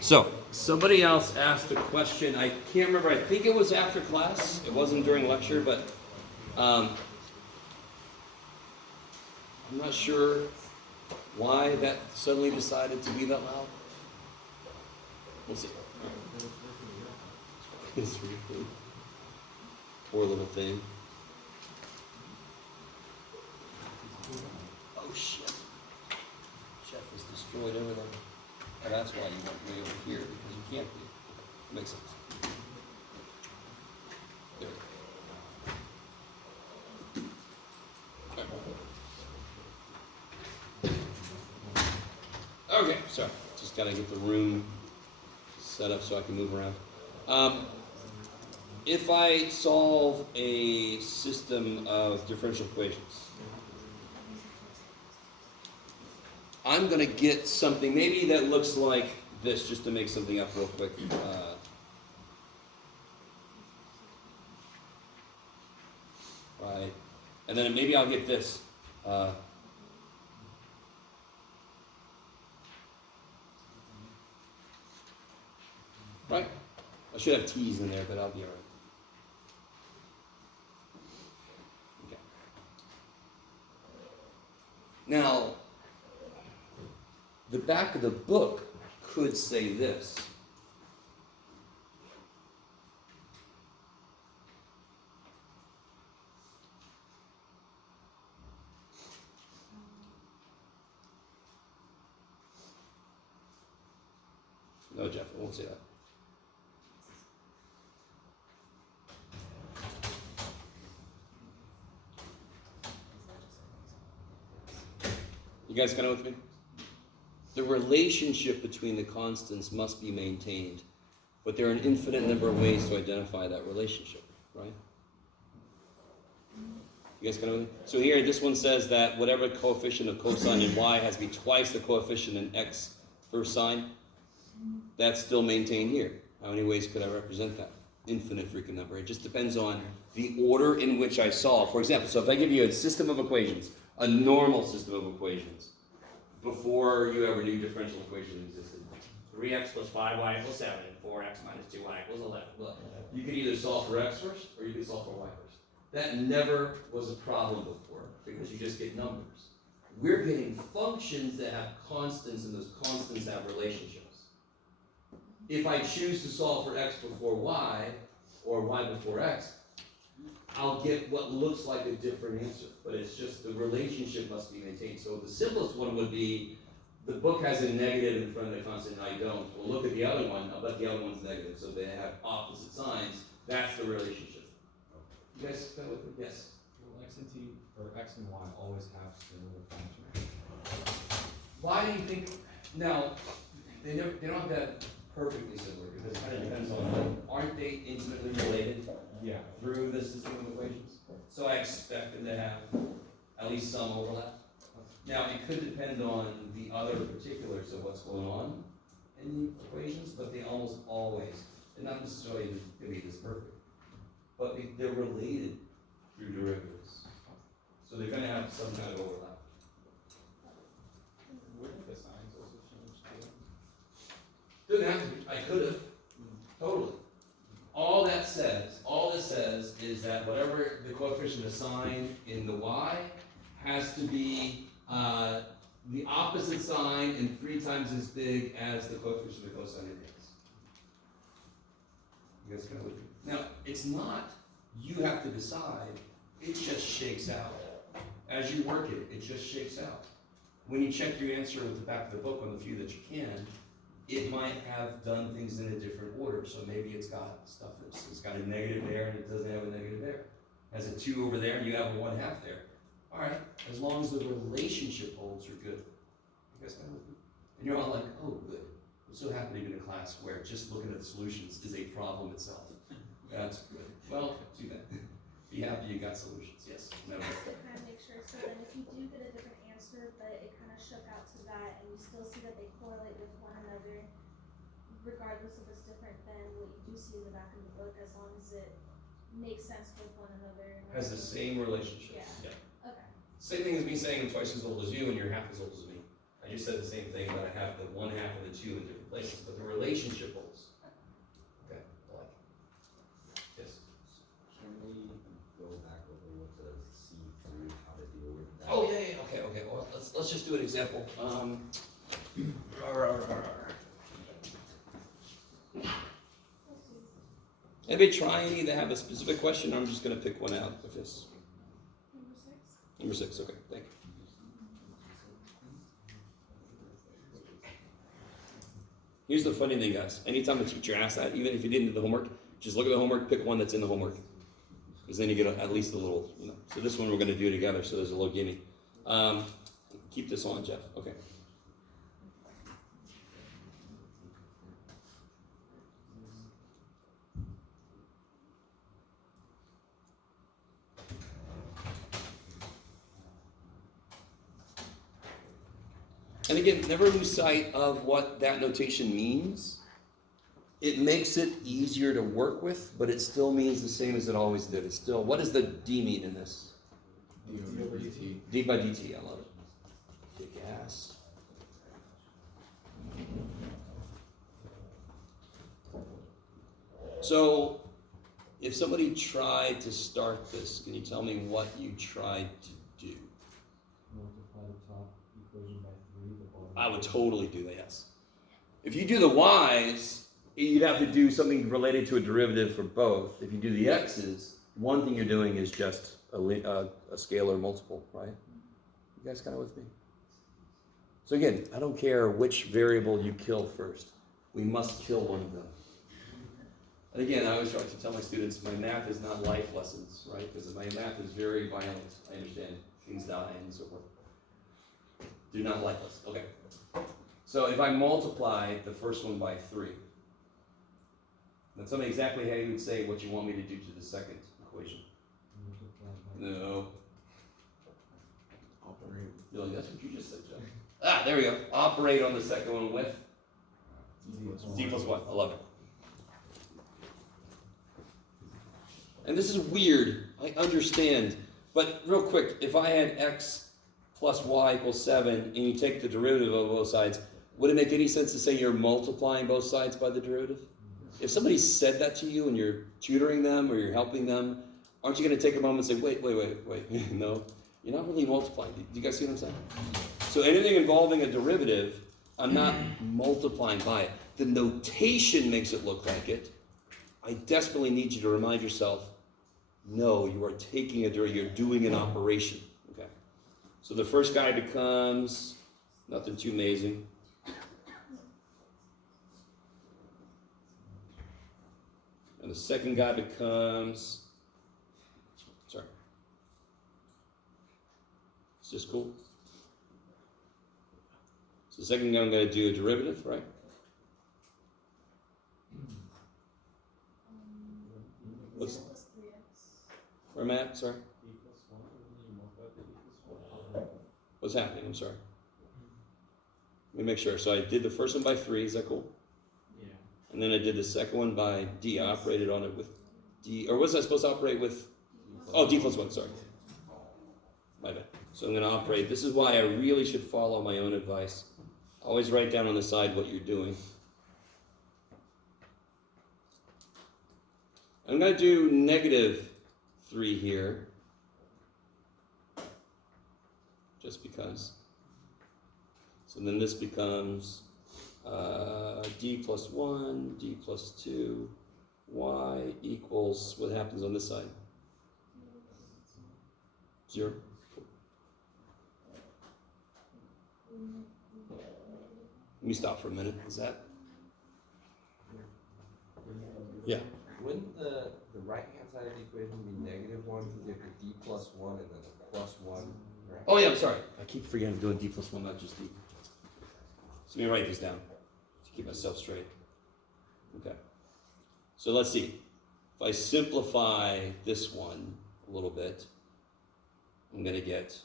So, somebody else asked a question. I can't remember. I think it was after class. It wasn't during lecture, but I'm not sure why that suddenly decided to be that loud. We'll see. It's really poor little thing. Oh shit! Jeff has destroyed everything. And that's why you want me over here, because you can't be. That makes sense. There we go. Okay, sorry. Just gotta get the room set up so I can move around. If I solve a system of differential equations, I'm going to get something maybe that looks like this, just to make something up real quick. Right. And then maybe I'll get this. Right? I should have T's in there, but I'll be all right. Okay. Now, the back of the book could say this. No, Jeff, I won't say that. You guys kind of with me? The relationship between the constants must be maintained, but there are an infinite number of ways to identify that relationship, right? You guys kind of with me? So here, this one says that whatever coefficient of cosine in y has to be twice the coefficient in x for sine. That's still maintained here. How many ways could I represent that? Infinite freaking number. It just depends on the order in which I solve. For example, so if I give you a system of equations, a normal system of equations, before you ever knew differential equations existed. 3x plus 5y equals 7, 4x minus 2y equals 11. Well, you could either solve for x first, or you could solve for y first. That never was a problem before, because you just get numbers. We're getting functions that have constants, and those constants have relationships. If I choose to solve for x before y, or y before x, I'll get what looks like a different answer, but it's just the relationship must be maintained. So the simplest one would be, the book has a negative in front of the constant and I don't. Well, look at the other one, I'll bet the other one's negative, so they have opposite signs. That's the relationship. You guys go with me? Yes? Will x and t, or x and y always have similar functions? Why do you think, now, they don't have that perfectly similar, because it kind of depends on, aren't they intimately related? Yeah. Through the system of equations. So I expect them to have at least some overlap. Now, it could depend on the other particulars of what's going on in the equations, but they almost always, they're not necessarily going to be this perfect, but they're related through derivatives. So they're going to have some kind of overlap. Wouldn't the signs also change too? Doesn't have to be. I could have. Totally. All this says is that whatever the coefficient of sine in the y has to be the opposite sign and 3 times as big as the coefficient of cosine in x. You guys kind of with me? Now, it's not, you have to decide, it just shakes out. As you work it, it just shakes out. When you check your answer with the back of the book on the few that you can, it might have done things in a different order. So maybe it's got stuff it's got a negative there and it doesn't have a negative there. It has a 2 over there and you have a 1/2 there. All right, as long as the relationship holds, you're good. You guys got it? And you're all like, oh, good. I'm so happy to be in a class where just looking at the solutions is a problem itself. That's good. Well, too bad. Be happy you got solutions. Yes. No. Just to kind of make sure, so then if you do get a different answer, but it kind of shook out to that, and you still see that they correlate with one another, regardless if it's different than what you do see in the back of the book, as long as it makes sense with one another. Has the same relationship. Yeah. Okay. Same thing as me saying I'm twice as old as you and you're half as old as me. I just said the same thing, but I have the 1/2 half of the 2 in different places, but the relationship holds. Okay, I like it. Yes? Can we go back over what the C3, how to deal with that? Oh, yeah, okay, well, let's just do an example. Anybody try any that have a specific question, or I'm just gonna pick one out of this? Number 6, okay, thank you. Here's the funny thing, guys. Anytime a teacher asks that, even if you didn't do the homework, just look at the homework, pick one that's in the homework. Because then you get at least a little, So this one we're going to do together, so there's a little gimme. Keep this on, Jeff. Okay. And again, never lose sight of what that notation means. It makes it easier to work with, but it still means the same as it always did. It's still, what does the D mean in this? D over dt. D by dt, I love it. Kick ass. So, if somebody tried to start this, can you tell me what you tried to do? Multiply the top equation by 3, the bottom. I would totally do that, yes. If you do the y's, you'd have to do something related to a derivative for both. If you do the x's, one thing you're doing is just a scalar multiple, right? You guys kind of with me? So again, I don't care which variable you kill first. We must kill one of them. And again, I always try to tell my students, my math is not life lessons, right? Because my math is very violent. I understand things die and so forth. Do not life lessons. Okay. So if I multiply the first one by 3, then tell me exactly how you would say what you want me to do to the second equation. No. Operate. You're like, that's what you just said, Jeff. Ah, there we go. Operate on the second one with D plus 1. I love it. And this is weird. I understand. But real quick, if I had x plus y equals 7, and you take the derivative of both sides, would it make any sense to say you're multiplying both sides by the derivative? If somebody said that to you and you're tutoring them or you're helping them, aren't you going to take a moment and say, wait, no, you're not really multiplying. Do you guys see what I'm saying? So anything involving a derivative, I'm not multiplying by it. The notation makes it look like it. I desperately need you to remind yourself, no, you are taking a derivative, you're doing an operation. Okay. So the first guy becomes nothing too amazing. And the second guy becomes, sorry. Is this cool? So the second guy I'm going to do a derivative, right? What's, where am I at? Sorry. What's happening? I'm sorry. Let me make sure. So I did the first one by 3. Is that cool? Yeah. And then I did the second one by D. I operated on it with D. Or was I supposed to operate with? Oh, D plus 1. Sorry. My bad. So I'm going to operate. This is why I really should follow my own advice. Always write down on the side what you're doing. I'm going to do -3 here. Just because. So then this becomes D plus 1, D plus 2, y equals, what happens on this side? 0. Let me stop for a minute. Is that? Yeah. Wouldn't the right-hand side of the equation be -1 because you have the d plus 1 and then the plus 1, right? Oh yeah, I'm sorry. I keep forgetting I'm doing D plus 1, not just D. So let me write these down to keep myself straight. Okay. So let's see. If I simplify this one a little bit, I'm going to get,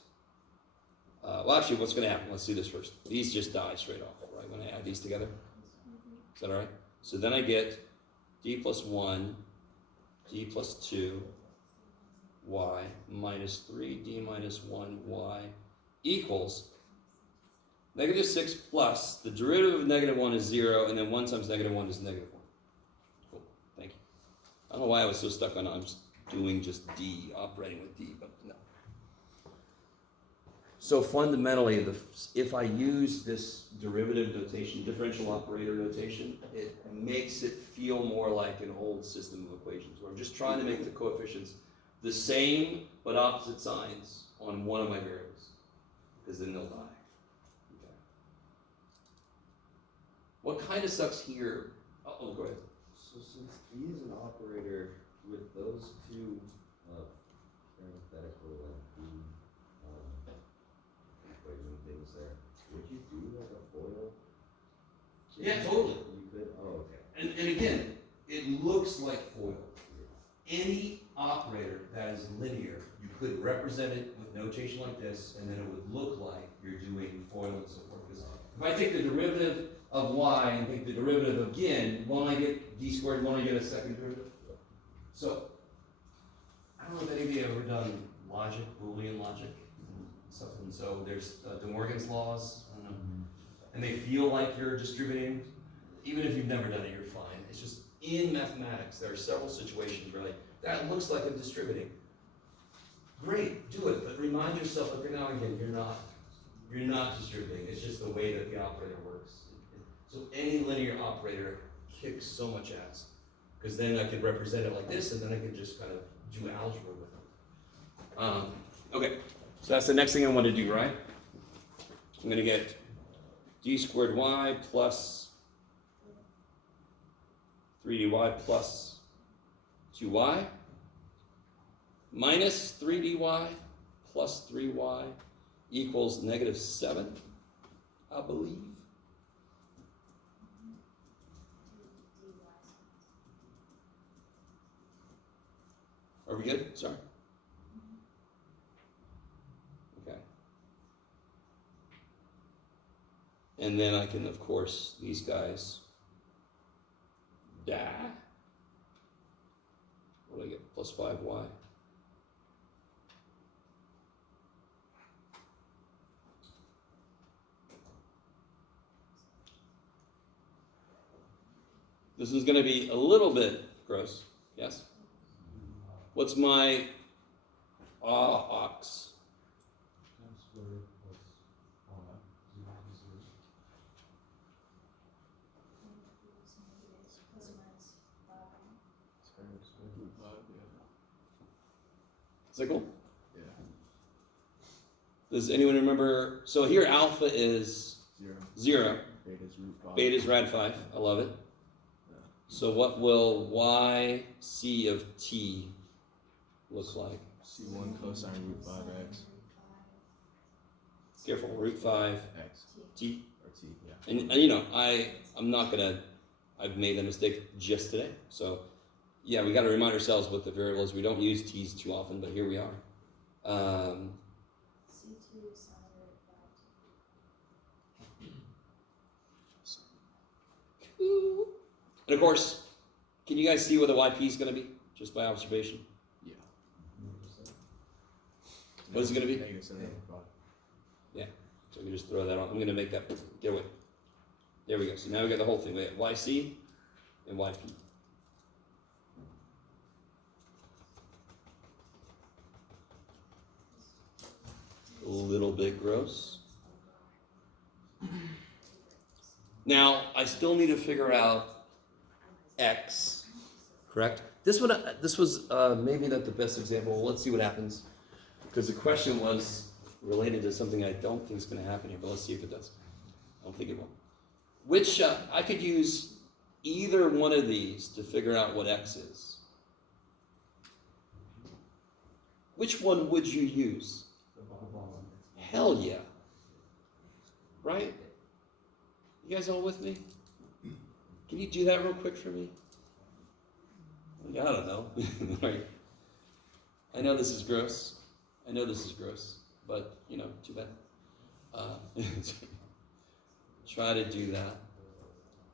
well actually what's going to happen? Let's do this first. These just die straight off, right? When I add these together. Is that all right? So then I get D plus 1, D plus 2, y minus 3, D minus 1, y equals, Negative 6 plus, the derivative of negative 1 is 0, and then 1 times negative 1 is negative 1. Cool, thank you. I don't know why I was so stuck on I'm just doing just D, operating with D, but no. So fundamentally, if I use this derivative notation, differential operator notation, it makes it feel more like an old system of equations, where I'm just trying to make the coefficients the same but opposite signs on one of my variables, because then they'll die. Okay. What kind of sucks here? Oh, go ahead. So since D is an operator with those two parenthetical like D equation things there, would you do like a FOIL? Yeah, totally. You could? Oh, okay. And again, it looks like FOIL. Any operator that is linear, you could represent it with notation like this, and then it would look like you're doing FOIL and so forth. Because if I take the derivative of y and take the derivative again, won't I get d squared, won't I get a second derivative? So, I don't know if any of you have ever done logic, Boolean logic, and stuff. And so there's De Morgan's laws, I don't know, and they feel like you're distributing. Even if you've never done it, you're fine. It's just in mathematics, there are several situations where like, that looks like I'm distributing. Great, do it, but remind yourself every now and again, you're not distributing. It's just the way that the operator works. So any linear operator kicks so much ass, because then I could represent it like this, and then I could just kind of do algebra with it. Okay, so that's the next thing I want to do, right? I'm going to get d squared y plus 3dy plus 2y minus 3dy plus 3y equals negative 7, I believe. Are we good? Sorry. Okay. And then I can, of course, these guys die. What do I get? Plus 5y. This is going to be a little bit gross. Yes? What's my ox? Is that cool? Yeah. Does anyone remember? So here alpha is 0. Beta's root 5. Beta's rad 5. I love it. Yeah. So what will yc of t look like? C1 cosine root 5x. Careful, root 5 X. t. Or t, yeah. And you know, I'm not gonna, I've made that mistake just today. So yeah, we gotta remind ourselves what the variable is. We don't use t's too often, but here we are. C2 sine root 5. And of course, can you guys see what the yp is gonna be? Just by observation. Yeah. What is it gonna be? Negative 7 root 5. So we can just throw that on. I'm gonna make that, get away. There we go. So now we got the whole thing. We got yc and yp. A little bit gross. Now, I still need to figure out x, correct? This was maybe not the best example. Let's see what happens. Because the question was related to something I don't think is going to happen here, but let's see if it does. I don't think it will. Which, I could use either one of these to figure out what x is. Which one would you use? Hell yeah. Right? You guys all with me? Can you do that real quick for me? I don't know. Right. I know this is gross. But, you know, too bad. Try to do that.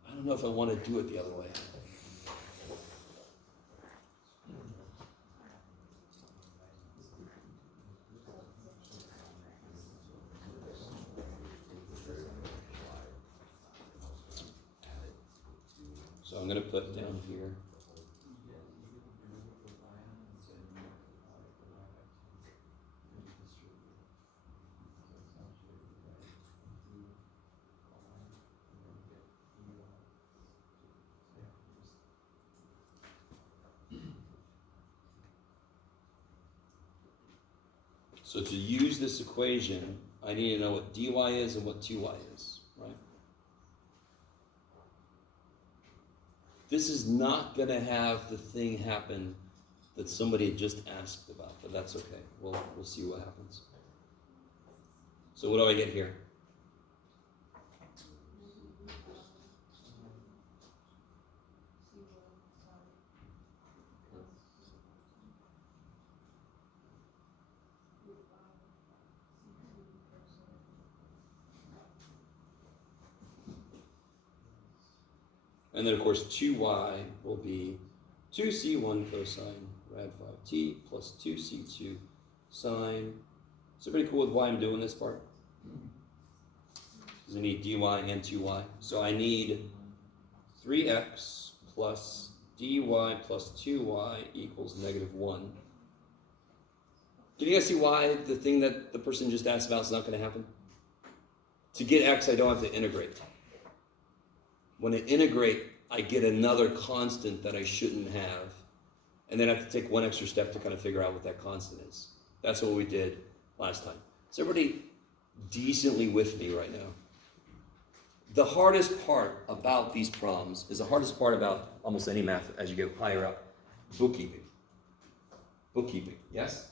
I don't know if I want to do it the other way. I'm gonna put down here. So to use this equation, I need to know what dy is and what 2y is, right? This is not going to have the thing happen that somebody had just asked about, but that's okay. We'll see what happens. So what do I get here? And then, of course, 2y will be 2c1 cosine rad 5t plus 2c2 sine. Is everybody cool with why I'm doing this part? Because I need dy and 2y. So I need 3x plus dy plus 2y equals -1. Can you guys see why the thing that the person just asked about is not going to happen? To get x, I don't have to integrate. When I integrate, I get another constant that I shouldn't have, and then I have to take one extra step to kind of figure out what that constant is. That's what we did last time. Is everybody decently with me right now? The hardest part about these problems is the hardest part about almost any math as you get higher up. Bookkeeping. Bookkeeping, yes?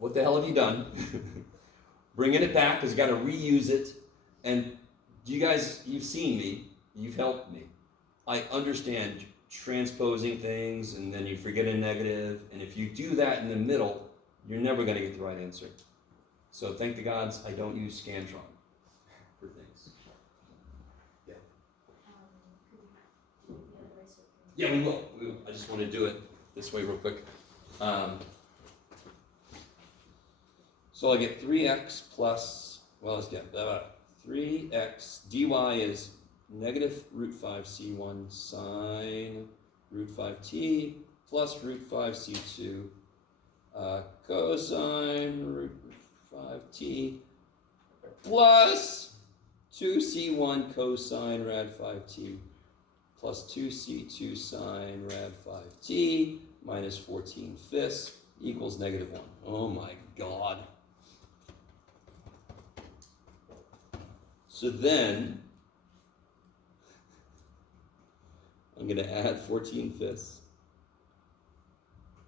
What the hell have you done? Bringing it back because you got to reuse it. And you guys, you've seen me. You've helped me. I understand transposing things and then you forget a negative. And if you do that in the middle, you're never going to get the right answer. So thank the gods I don't use Scantron for things. Yeah. Yeah, we will. I just want to do it this way real quick. So I get 3x plus, well, let's get 3x dy is -√5c1 sine √5t plus √5c2 cosine √5t plus 2c1 cosine rad 5t plus 2c2 sine rad 5t minus 14/5 equals -1. Oh my God. So then, I'm going to add 14/5. So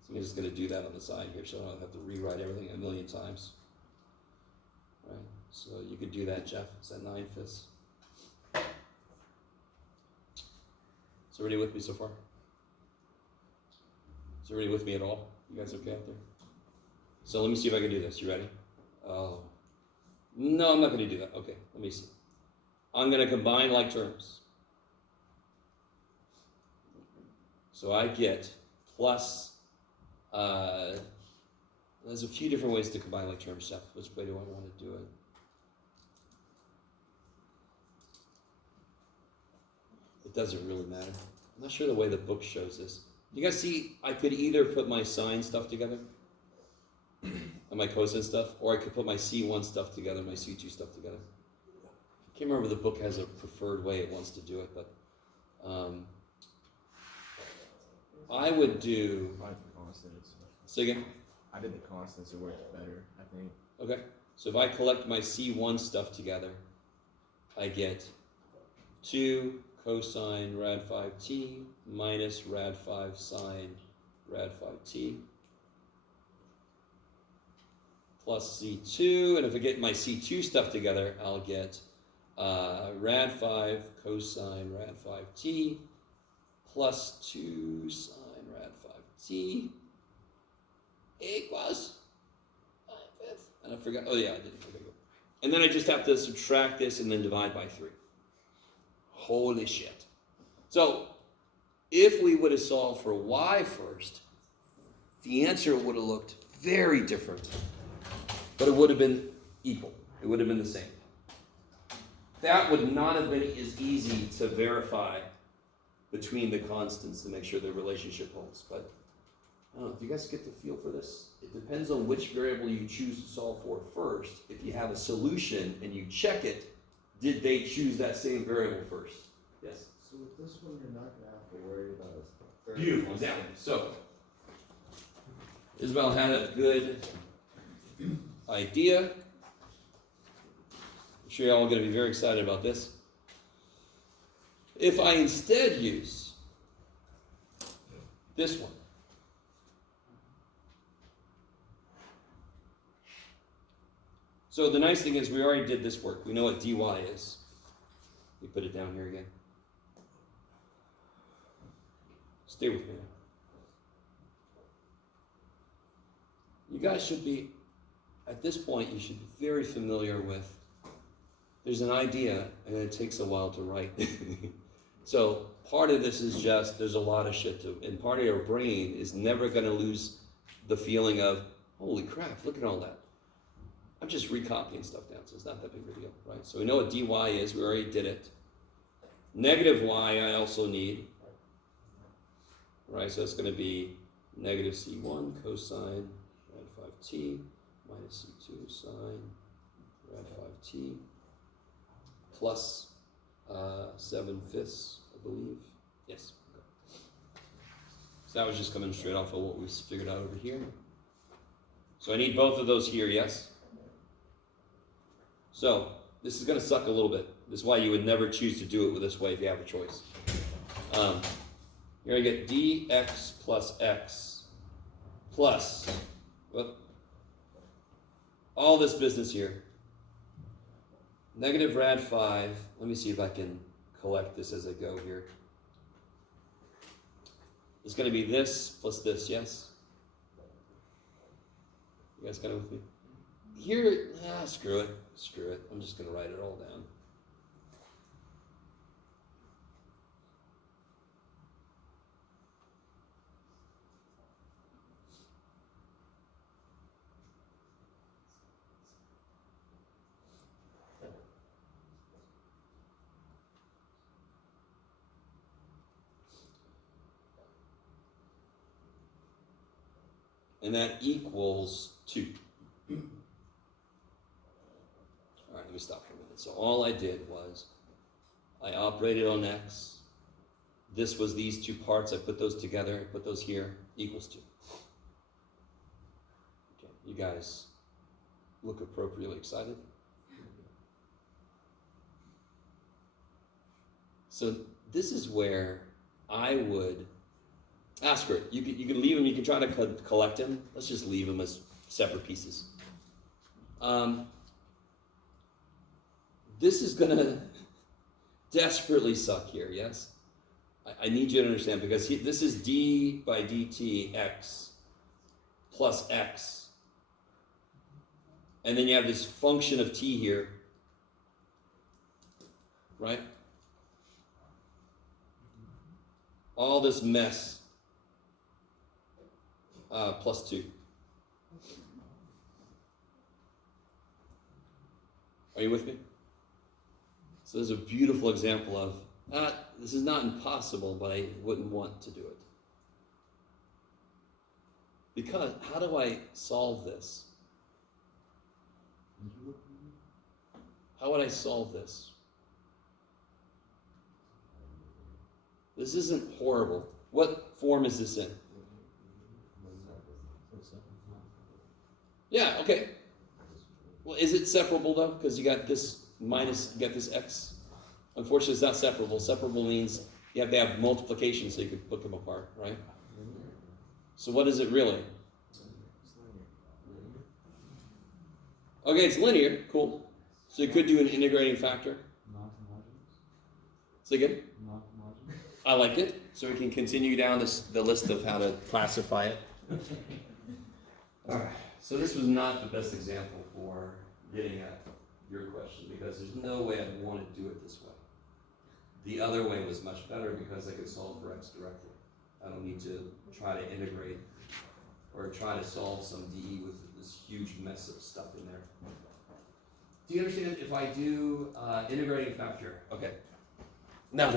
I'm just going to do that on the side here so I don't have to rewrite everything a million times. Right? So you could do that, Jeff. Is that 9/5? Is everybody with me so far? Is everybody with me at all? You guys okay out there? So let me see if I can do this. You ready? Oh. No, I'm not going to do that. Okay, let me see. I'm going to combine like terms. So I get plus, there's a few different ways to combine like terms, Jeff. Which way do I want to do it? It doesn't really matter. I'm not sure the way the book shows this. You guys see, I could either put my sine stuff together, and my cosine stuff, or I could put my C1 stuff together, my C2 stuff together. I can't remember if the book has a preferred way it wants to do it, but I would do. I like the constants. Say again? I did the constants, it worked better, I think. Okay. So if I collect my C1 stuff together, I get 2 cosine rad 5t minus rad 5 sine rad 5t plus C2. And if I get my C2 stuff together, I'll get rad 5 cosine rad 5t plus 2 sine rad 5t equals 9/5. And I forgot, oh yeah, I didn't. Okay, good. And then I just have to subtract this and then divide by 3. Holy shit. So, if we would have solved for y first, the answer would have looked very different. But it would have been equal. It would have been the same. That would not have been as easy to verify between the constants to make sure the relationship holds. But I don't know, do you guys get the feel for this? It depends on which variable you choose to solve for first. If you have a solution and you check it, did they choose that same variable first? Yes? So with this one, you're not gonna have to worry about a third Beautiful, constant. exactly. So, Isabel had a good idea. I'm sure you're all going to be very excited about this. If I instead use this one, so the nice thing is we already did this work. We know what dy is. You put it down here again. Stay with me now. You guys should be, at this point, you should be very familiar with, there's an idea and it takes a while to write. So part of this is just, there's a lot of shit to, and part of your brain is never gonna lose the feeling of, holy crap, look at all that. I'm just recopying stuff down, so it's not that big of a deal, right? So we know what dy is, we already did it. Negative y I also need, right? So it's gonna be negative c1 cosine rad 5t minus c2 sine rad 5t plus 7/5, I believe. Yes. Okay. So that was just coming straight off of what we figured out over here. So I need both of those here, yes? So this is going to suck a little bit. This is why you would never choose to do it this way if you have a choice. You're going to get dx plus x plus, well, all this business here. Negative rad 5. Let me see if I can collect this as I go here. It's going to be this plus this, yes? You guys kind of with me? Here, screw it. Screw it. I'm just going to write it all down. And that equals 2. All right, let me stop for a minute. So all I did was I operated on x. This was these two parts. I put those together, put those here, equals 2. Okay, you guys look appropriately excited. So this is where I would ask her. You can leave them. You can try to collect them. Let's just leave them as separate pieces. This is gonna desperately suck here. Yes, I need you to understand because this is d by dt x plus x, and then you have this function of t here, right? All this mess. Plus 2. Are you with me? So there's a beautiful example of, this is not impossible, but I wouldn't want to do it. Because, how do I solve this? How would I solve this? This isn't horrible. What form is this in? Yeah, okay. Well, is it separable though? Because you got this minus, you got this x. Unfortunately, it's not separable. Separable means you have to have multiplication so you could put them apart, right? So what is it really? Okay, it's linear. Cool. So you could do an integrating factor. Say again? I like it. So we can continue down the list of how to classify it. All right. So this was not the best example for getting at your question because there's no way I'd want to do it this way. The other way was much better because I could solve for x directly. I don't need to try to integrate or try to solve some DE with this huge mess of stuff in there. Do you understand if I do integrating factor? Okay. No.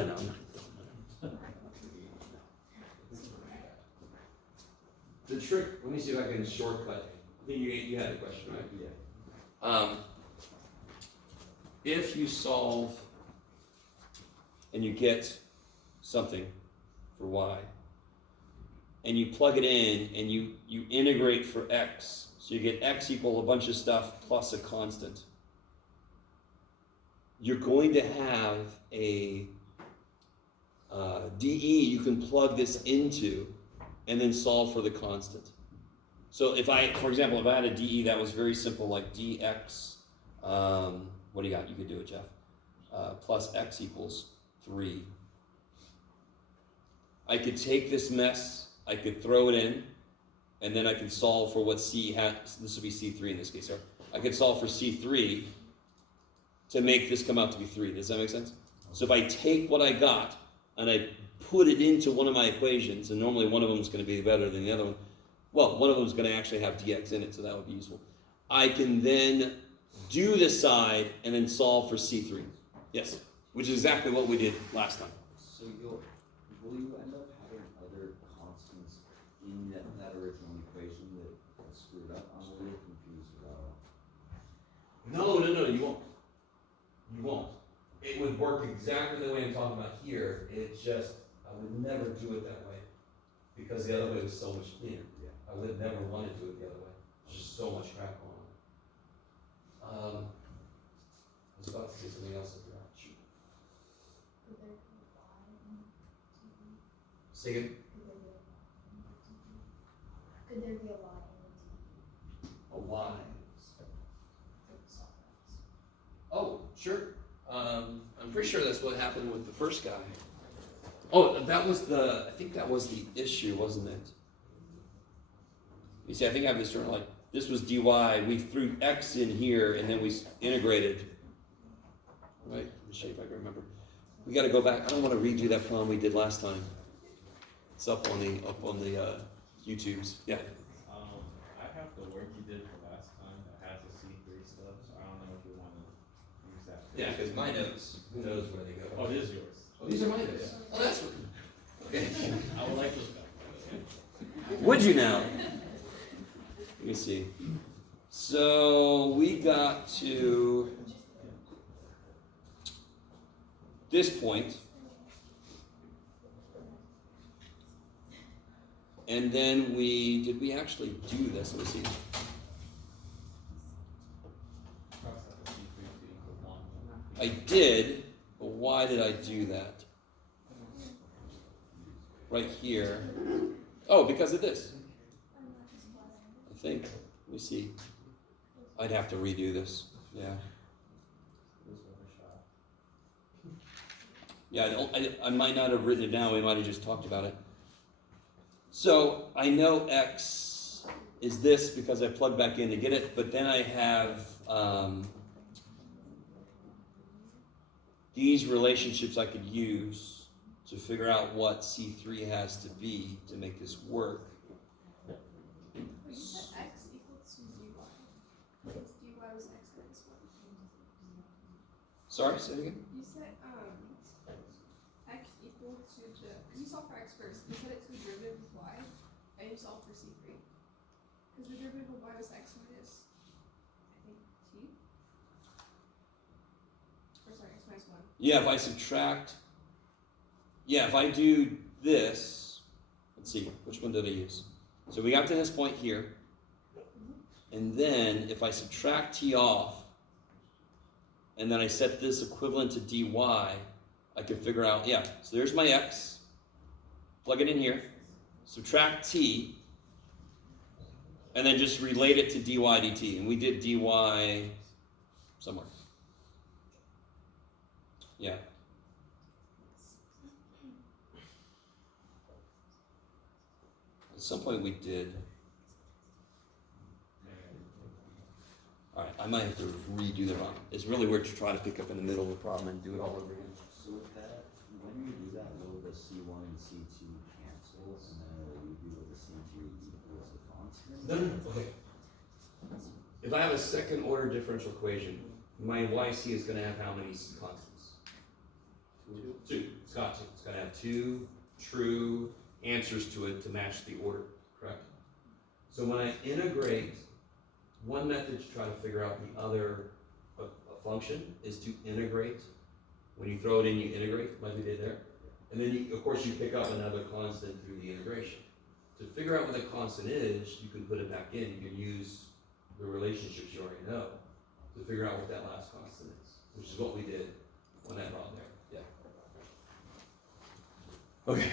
the trick, let me see if I can shortcut. I think you had a question, right? Yeah. If you solve and you get something for y, and you plug it in and you integrate for x, so you get x equal a bunch of stuff plus a constant, you're going to have a dE you can plug this into and then solve for the constant. So if I, for example, if I had a dE that was very simple, like dx, what do you got? You could do it, Jeff. Plus x equals 3. I could take this mess, I could throw it in, and then I could solve for what C has. This would be C3 in this case. So I could solve for C3 to make this come out to be 3. Does that make sense? So if I take what I got and I put it into one of my equations, and normally one of them is going to be better than the other one, well, one of them is going to actually have dx in it, so that would be useful. I can then do this side and then solve for C3. Yes, which is exactly what we did last time. So will you end up having other constants in that original equation that screwed up? I'm a little confused about. No, you won't. You won't. It would work exactly the way I'm talking about here. It's just, I would never do it that way because the other way was so much cleaner. Yeah. I would never want to do it the other way. There's just so much crap going on. I was about to say something else. I forgot. Shoot. Say again? Could there be a y in the A Y. Oh, sure. I'm pretty sure that's what happened with the first guy. Oh, that was I think that was the issue, wasn't it? You see, I think I have this term like, this was dy, we threw x in here, and then we integrated. Right, let me see if I can remember. We gotta go back, I don't wanna redo that problem we did last time. It's up on the YouTubes, yeah. I have the work you did for last time that has the C3 stuff, so I don't know if you want to use that. Yeah, because my notes, who knows where they go. Oh, it is yours. Oh, these are my notes. Oh, that's what, okay. I would like those back. Would you now? Let me see. So we got to this point, and then did we actually do this? Let me see. I did, but why did I do that? Right here. Oh, because of this. I think. Let me see. I'd have to redo this. Yeah. Yeah, I might not have written it down. We might have just talked about it. So I know x is this because I plugged back in to get it, but then I have these relationships I could use to figure out what C3 has to be to make this work. You said x equal to dy. Because dy was x minus 1. Sorry, say it again? You said x equal to you solved for x first. You said it's the derivative of y, and you solved for C3. Because the derivative of y was x minus, I think, t? Or sorry, x minus 1. Yeah, if I subtract, if I do this, let's see, which one did I use? So we got to this point here, and then if I subtract t off, and then I set this equivalent to dy, I can figure out, so there's my x, plug it in here, subtract t, and then just relate it to dy dt, and we did dy somewhere. Yeah. At some point we did. Alright, I might have to redo the problem. It's really weird to try to pick up in the middle of the problem and do it all over again. So with that, when you do that, will the C1 and C2 cancel, and then will you do with the C3 equals a constant? No. Okay. If I have a second order differential equation, my YC is going to have how many constants? Two. It's got to. It's got to have two true answers to it to match the order, correct? So when I integrate, one method to try to figure out the other a function is to integrate. When you throw it in, you integrate, like we did there. And then, you, of course, you pick up another constant through the integration. To figure out what the constant is, you can put it back in. You can use the relationships you already know to figure out what that last constant is, which is what we did when I brought there. Yeah. Okay.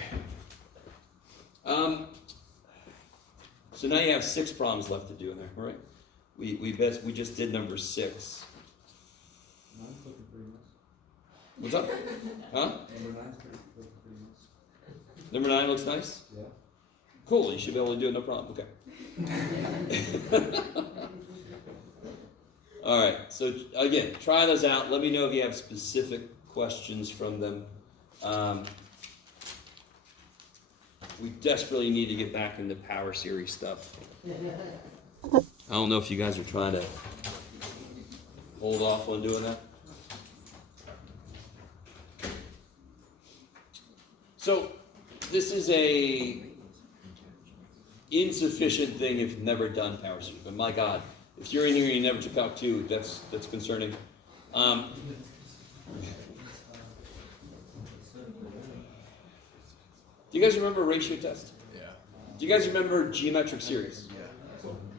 So now you have 6 problems left to do in there, right? We just did number 6. Mine's looking pretty nice. What's up? Huh? Number 9's looking pretty nice. Number 9 looks nice? Yeah. Cool, you should be able to do it, no problem. Okay. All right, so again, try those out. Let me know if you have specific questions from them. We desperately need to get back into power series stuff. I don't know if you guys are trying to hold off on doing that. So this is a insufficient thing if you've never done power series. But my God, if you're in here and you never took out 2, that's concerning. Do you guys remember ratio test? Yeah. Do you guys remember geometric series? Yeah.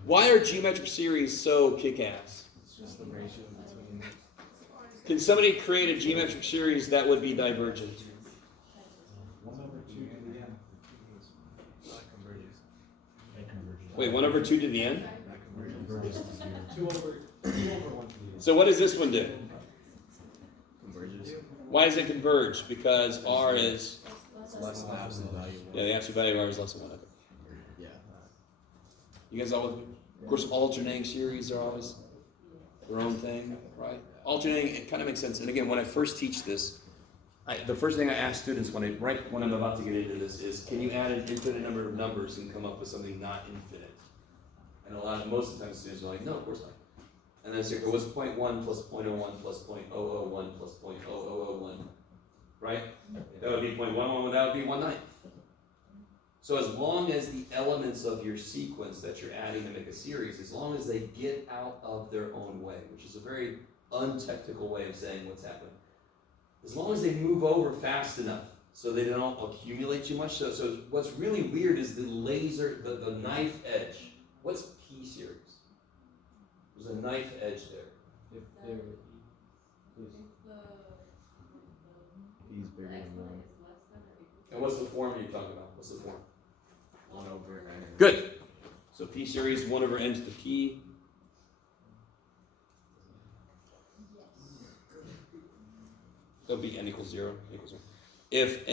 Why are geometric series so kick-ass? It's just the ratio between. Can somebody create a geometric series that would be divergent? 1 over 2 to the n. That converges. Wait, 1 over 2 to the n? That converges. 2 over 1 to the n. So what does this one do? Converges. Why does it converge? Because r is, It's less than absolute value. yeah, the absolute value of r is less than 1. Okay. Yeah. You guys all with me? Of course, alternating series are always their own thing, right? Alternating, it kind of makes sense. And again, when I first teach this, the first thing I ask students right when I'm about to get into this is, can you add an infinite number of numbers and come up with something not infinite? And most of the time students are like, no, of course not. And then I say, okay, what's 0.1 plus 0.01 plus 0.001 plus 0.0001, right? That would be 0.11, that would be 1/9. So as long as the elements of your sequence that you're adding to make a series, as long as they get out of their own way, which is a very untechnical way of saying what's happening, as long as they move over fast enough so they don't accumulate too much. So what's really weird is the knife edge. What's P series? There's a knife edge there. If they're B's bigger than 1. And what's the form you're talking about? What's the form? 1 over n. Good. So P series, 1 over n to the P. That'll be n equals 0. If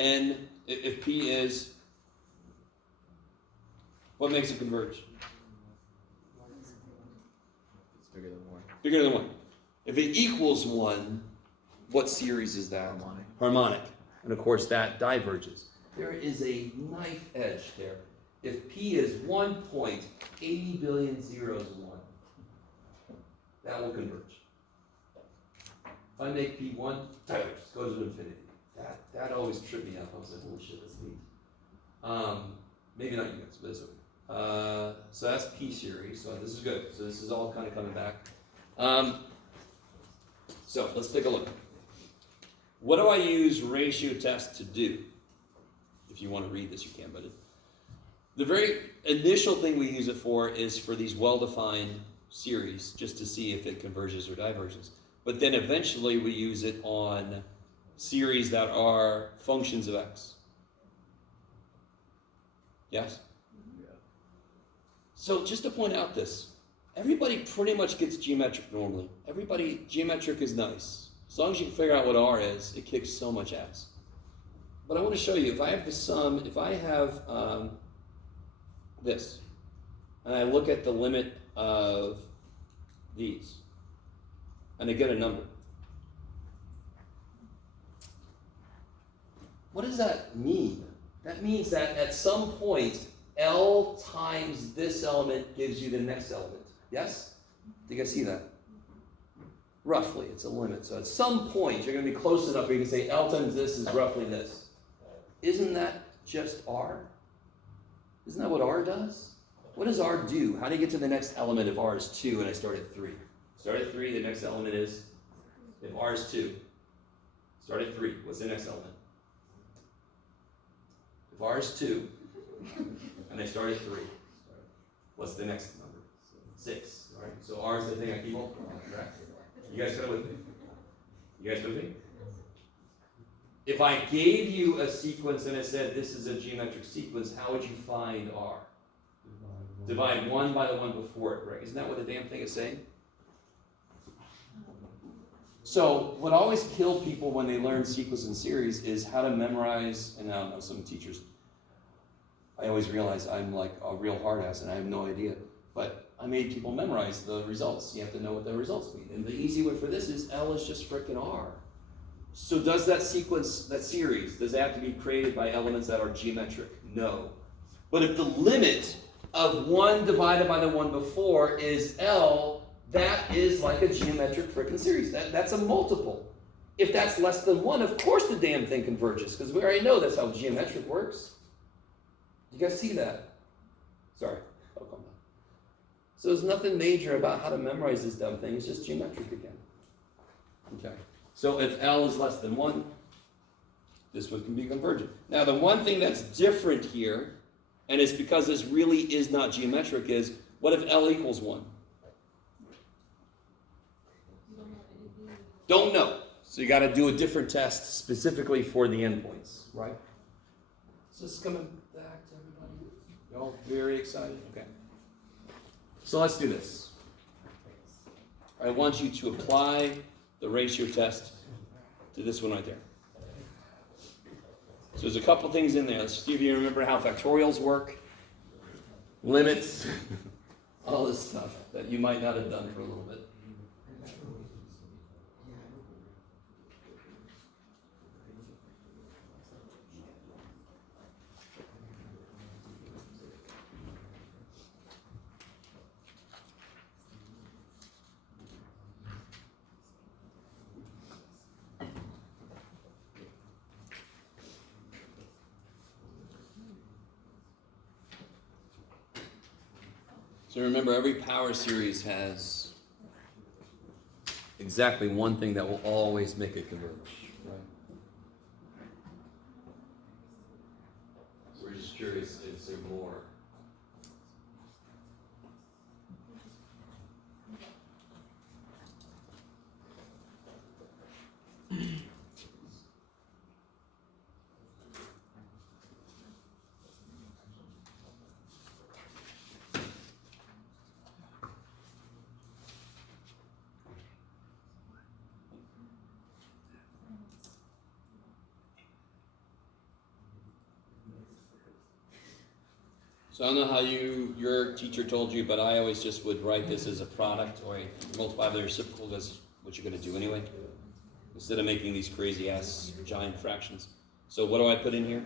P is, what makes it converge? It's bigger than 1. Bigger than 1. If it equals 1, what series is that? Harmonic. Harmonic. And of course that diverges. There is a knife edge there. If P is 1.80 billion zeros 1, that will converge. If I make P 1, diverge, goes to infinity. That always tripped me up. I was like, holy shit, that's neat. Maybe not you guys, but it's okay. So that's P series. So this is good. So this is all kind of coming back. So let's take a look. What do I use ratio test to do? If you want to read this, you can, but the very initial thing we use it for is for these well-defined series, just to see if it converges or diverges. But then eventually we use it on series that are functions of x. Yes? Yeah. So just to point out this, everybody pretty much gets geometric normally. Geometric is nice. As long as you can figure out what r is, it kicks so much ass. But I want to show you, if I have the sum, if I have this, and I look at the limit of these, and I get a number. What does that mean? That means that at some point, L times this element gives you the next element. Yes? Do you guys see that? Roughly, it's a limit. So at some point, you're going to be close enough where you can say L times this is roughly this. Isn't that just R? Isn't that what R does? What does R do? How do you get to the next element if R is 2 and I start at 3? Start at 3, the next element is, if R is 2, start at 3, what's the next element? If R is 2, and I start at 3, what's the next number? 6, all right? So R is the thing I keep multiplying, correct? You guys kind of with me? You guys with me? If I gave you a sequence and I said this is a geometric sequence, how would you find R? Divide 1 by the one before it, right? Isn't that what the damn thing is saying? So what always killed people when they learn sequence and series is how to memorize, and now I know some teachers, I always realize I'm like a real hard ass and I have no idea, but I made people memorize the results. You have to know what the results mean. And the easy one for this is L is just frickin' R. So does that sequence, that series, does it have to be created by elements that are geometric? No. But if the limit of 1 divided by the one before is L, that is like a geometric frickin' series. That's a multiple. If that's less than 1, of course the damn thing converges, because we already know that's how geometric works. You guys see that? Sorry, I'll calm down. So there's nothing major about how to memorize this dumb thing. It's just geometric again. Okay. So if L is less than 1, this one can be convergent. Now the one thing that's different here, and it's because this really is not geometric, is what if L equals 1? Don't know. So you got to do a different test specifically for the endpoints, right? Is this coming back to everybody? Y'all very excited? Okay. So let's do this. I want you to apply the ratio test to this one right there. So there's a couple things in there. Let's see if you remember how factorials work, limits, all this stuff that you might not have done for a little bit. So remember, every power series has exactly one thing that will always make it converge, right? So we're just curious, is there more? So I don't know how your teacher told you, but I always just would write this as a product, or multiply by the reciprocal. That's what you're going to do anyway, instead of making these crazy ass giant fractions. So what do I put in here?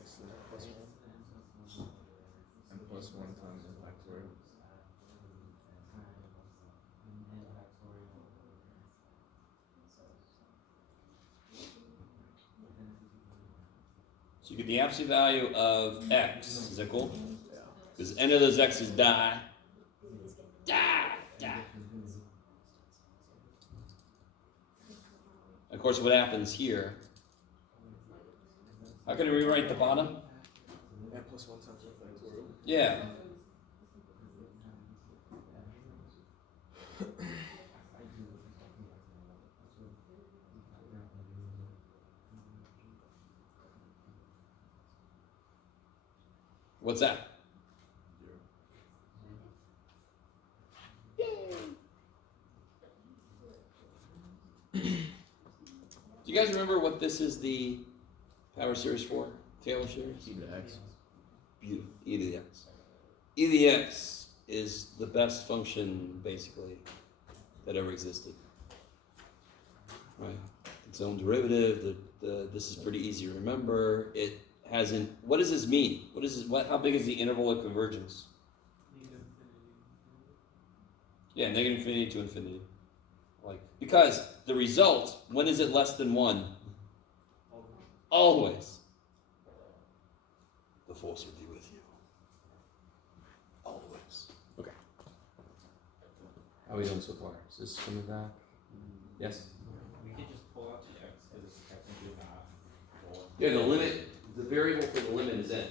X to the plus 1. And plus 1 times the factorial. So you get the absolute value of x. Is that cool? Yeah. Because n of those x's die. Die. Of course, what happens here? How can I rewrite the bottom? And plus 1 times the factorial. Yeah. What's that? 0. Do you guys remember what this is the power series for? Taylor series? E to the x. Beautiful. E to the x. E to the x is the best function, basically, that ever existed. Right? Its own derivative. This is pretty easy to remember. It hasn't. What does this mean? What is this? How big is the interval of convergence? Yeah, negative infinity to infinity. Like, because the result, when is it less than 1? Always. The force will be with you. How are we doing so far? Is this coming back? Yes? We could just pull out the x, cause it's technically not full, Yeah, the limit, the variable for the limit is n.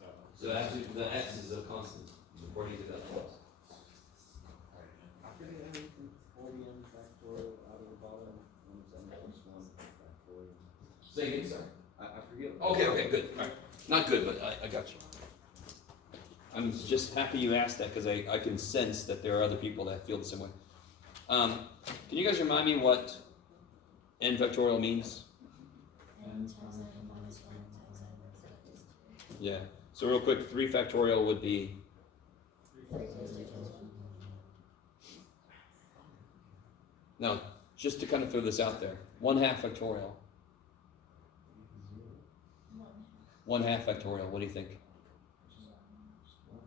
so. So actually, the x is a constant, according to that clause. I forget everything, 40n factorial out of the bottom, 1 plus 1 factorial. Say again, sorry. I forget. Okay, good. All right. Not good, but I got you. I'm just happy you asked that because I can sense that there are other people that feel the same way. Can you guys remind me what n factorial means? N times n minus 1 times n is 2. Yeah. So real quick, 3 factorial would be 3 times 2 times 1. no. Just to kind of throw this out there, 1/2 factorial. 1/2 factorial. What do you think?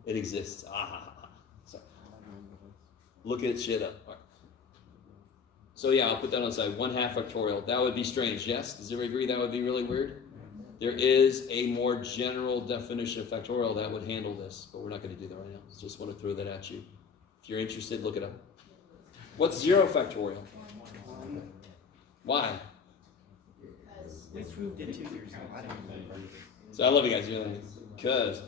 It exists. So look at shit up. All right. So yeah, I'll put that on the side. 1/2 factorial. That would be strange. Yes. Does everybody agree that would be really weird? There is a more general definition of factorial that would handle this, but we're not going to do that right now. Just want to throw that at you. If you're interested, look it up. What's 0 factorial? Why? We proved it 2 years ago. I don't remember. So I love you guys. Because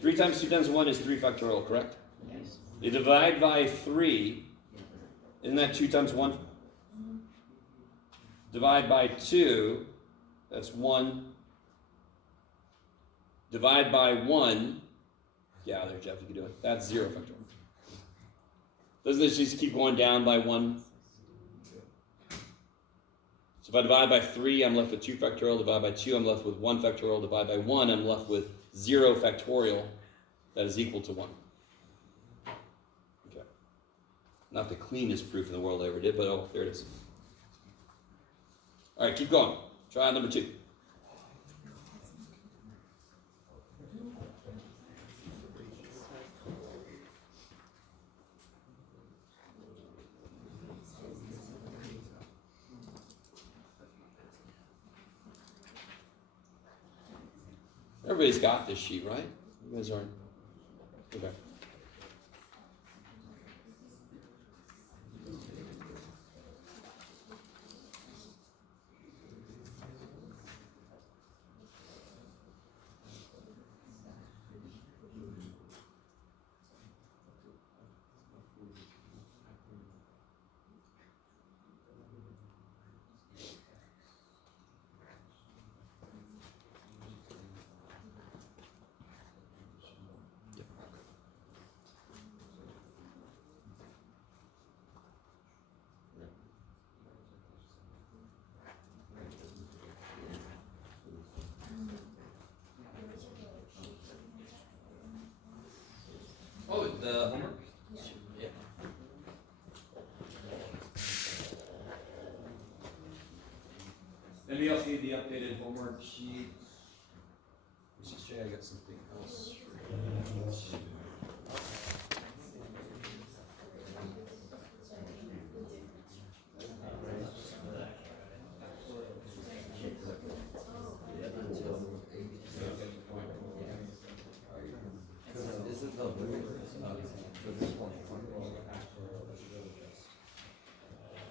3 times 2 times 1 is 3 factorial, correct? Yes. You divide by 3. Isn't that 2 times 1? Divide by 2. That's 1. Divide by 1. Yeah, there, Jeff, you can do it. That's 0 factorial. Doesn't this just keep going down by 1? So if I divide by 3, I'm left with 2 factorial. Divide by 2, I'm left with 1 factorial. Divide by 1, I'm left with 0 factorial. That is equal to 1. Okay. Not the cleanest proof in the world I ever did, but oh, there it is. All right, keep going. Try out number 2. Everybody's got this sheet, right? You guys aren't. Okay. Oh, the homework? Yeah. Anybody else need the updated homework sheet? Let's just check, I got something else. Isn't the limit for this one?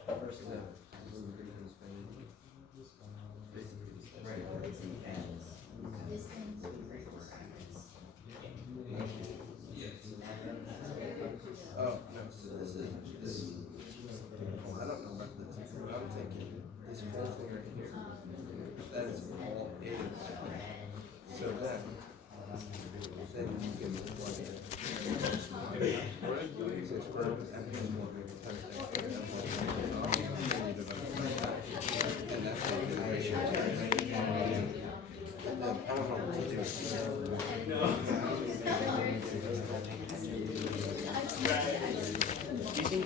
First step. Oh, no, so this is, I don't know about the, but I'm thinking, this whole thing right here, that is all A's. So then you can plug in. What I'm doing is for and that's the integration. I don't know what to do.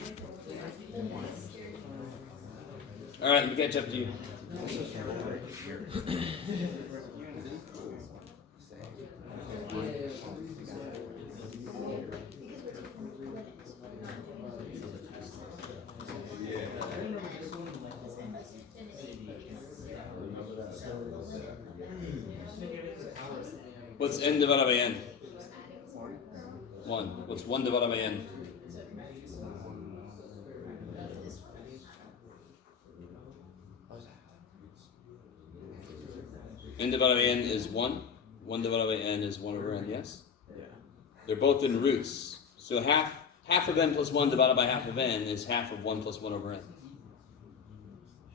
All right, let me catch up to you. What's n divided by n? 1. What's 1 divided by n? N divided by n is 1. 1 divided by n is 1 over n, yes? Yeah. They're both in roots. So half of n plus 1 divided by half of n is half of 1 plus 1 over n.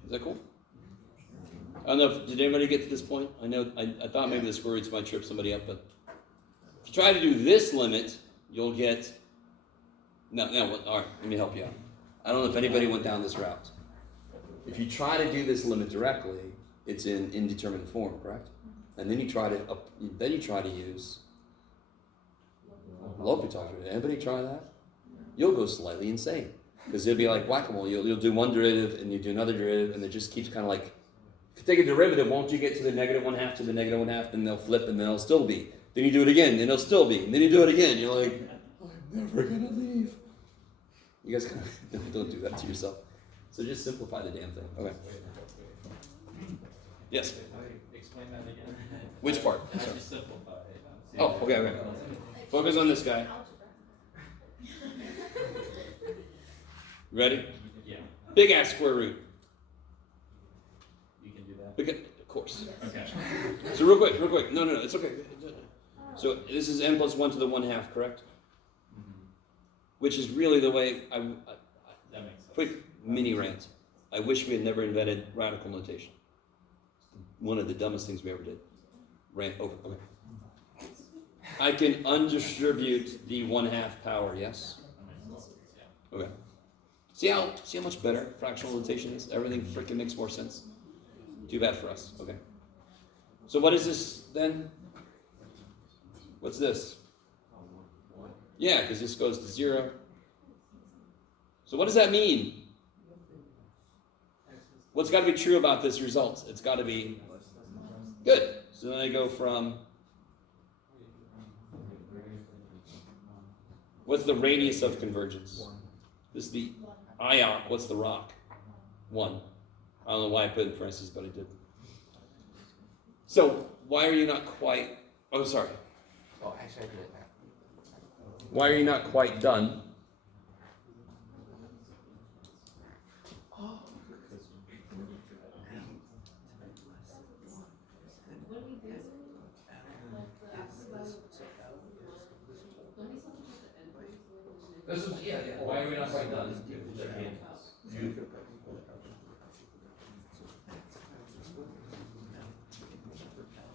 Is that cool? I don't know if, did anybody get to this point? I know, I thought maybe the square roots might trip somebody up, but if you try to do this limit, you'll get, no, all right, let me help you out. I don't know if anybody went down this route. If you try to do this limit directly, it's in indeterminate form, correct? And then you try to use L'Hopital. Anybody try that? You'll go slightly insane because it'll be like whack-a-mole. You'll do one derivative and you do another derivative, and it just keeps kind of like. If you take a derivative, won't you get to the negative 1/2 to the negative 1/2, then they'll flip and then they'll still be. Then you do it again, then it'll still be. And then you do it again. You're like, I'm never gonna leave. You guys kind of don't do that to yourself. So just simplify the damn thing. Okay. Yes. Explain that again. Which part? How Sorry. you simplify it. Oh, okay. Focus on this guy. Ready? Yeah, Big ass square root. you can do that. Of course. Okay. So real quick. No, it's okay. So this is n plus 1 to the 1/2, correct? Which is really the way That makes sense. quick mini rant. I wish we had never invented radical notation. One of the dumbest things we ever did. Rant over. Okay. I can undistribute the 1/2 power, yes? Okay. See how much better fractional notation is? Everything freaking makes more sense. Too bad for us. Okay. So what is this then? What's this? Yeah, because this goes to 0. So what does that mean? What's got to be true about this result? It's got to be good. So then I go from, what's the radius of convergence? This is the IOC. What's the rock? 1. I don't know why I put it in parentheses, but I did. So why are you not quite, oh, sorry. Oh, actually, I did it. Why are you not quite done? Yeah. Why are we not quite done?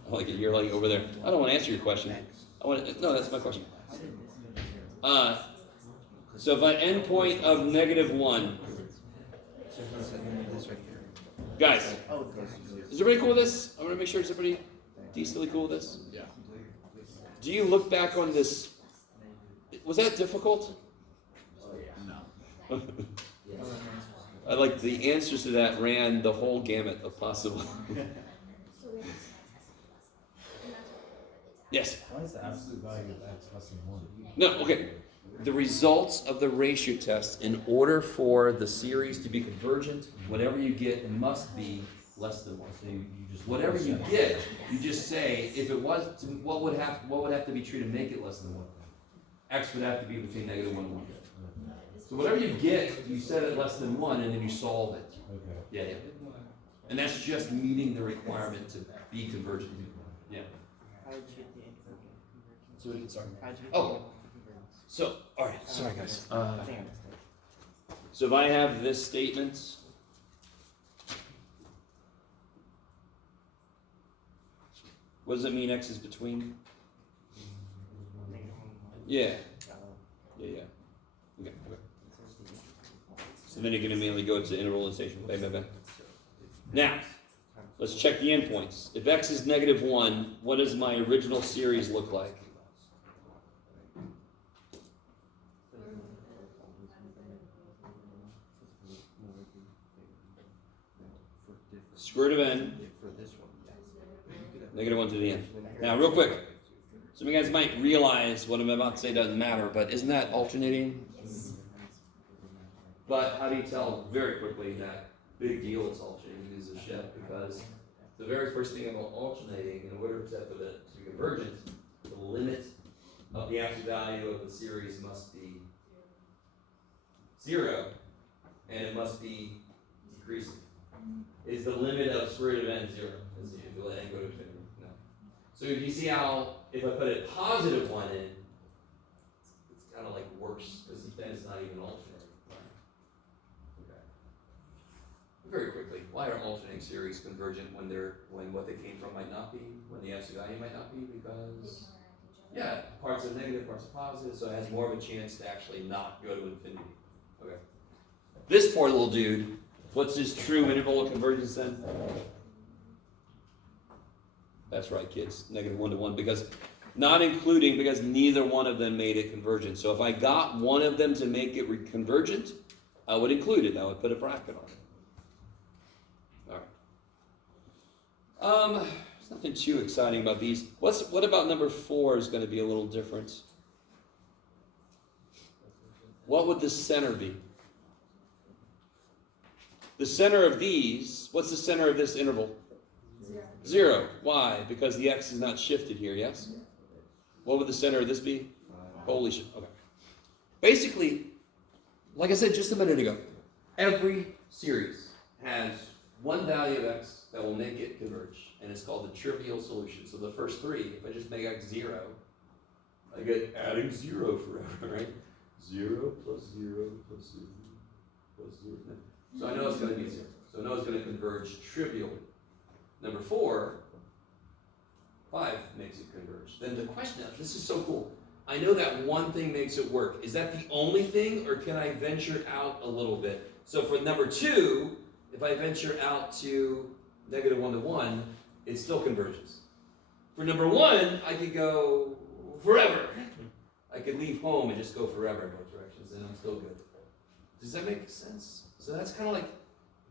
I like it. You're like over there. I don't want to answer your question. No, that's my question. So if at endpoint of -1, guys, is everybody cool with this? I want to make sure is everybody decently cool with this. Yeah. Do you look back on this? Was that difficult? No. I like the answers to that ran the whole gamut of possible. Yes. Why is the absolute value of x less than 1? No, okay. The results of the ratio test, in order for the series to be convergent, whatever you get must be less than 1. So you just Whatever you get, you just say, if it was, what would have to be true to make it less than 1? X would have to be between -1 and 1. So whatever you get, you set it less than 1, and then you solve it. Okay. Yeah. And that's just meeting the requirement to be convergent. Yeah. How did you get the convergence? Sorry. How'd you get Oh. So, all right. Sorry, guys. I think I missed it. So if I have this statement, what does it mean X is between? Yeah. Yeah. Okay. So then you can immediately go to interpolation. Bang. Now, let's check the endpoints. If X is -1, what does my original series look like? Square root of n, For this one, -1 to the n. Now, real quick, some of you guys might realize what I'm about to say doesn't matter, but isn't that alternating? But how do you tell very quickly that big deal it's alternating is a shift? Because the very first thing about alternating, in order for it to be convergent, the limit of the absolute value of the series must be 0, and it must be decreasing. Is the limit of square root of n 0? If you let n go to infinity. So you see how if I put a positive 1 in, it's kind of like worse, because then it's not even alternating. Okay. Very quickly, why are alternating series convergent when what they came from might not be, when the absolute value might not be? Because yeah, parts are negative, parts are positive, so it has more of a chance to actually not go to infinity. Okay. This poor little dude, what's his true interval of convergence then? That's right, kids. -1 to 1, because neither one of them made it convergent. So if I got one of them to make it convergent, I would include it. I would put a bracket on it. All right. There's nothing too exciting about these. What about number 4 is going to be a little different? What would the center be? The center of these, what's the center of this interval? 0. Why? Because the x is not shifted here, yes? What would the center of this be? Holy shit. Okay. Basically, like I said just a minute ago, every series has one value of x that will make it converge, and it's called the trivial solution. So the first 3, if I just make x 0, I get adding 0 forever, right? 0 plus 0 plus 0 plus 0. So I know it's going to be 0. So I know it's going to converge trivially. Number 4, 5 makes it converge. Then the question, this is so cool. I know that one thing makes it work. Is that the only thing, or can I venture out a little bit? So for number 2, if I venture out to -1 to 1, it still converges. For number 1, I could go forever. I could leave home and just go forever in both directions, and I'm still good. Does that make sense? So that's kind of like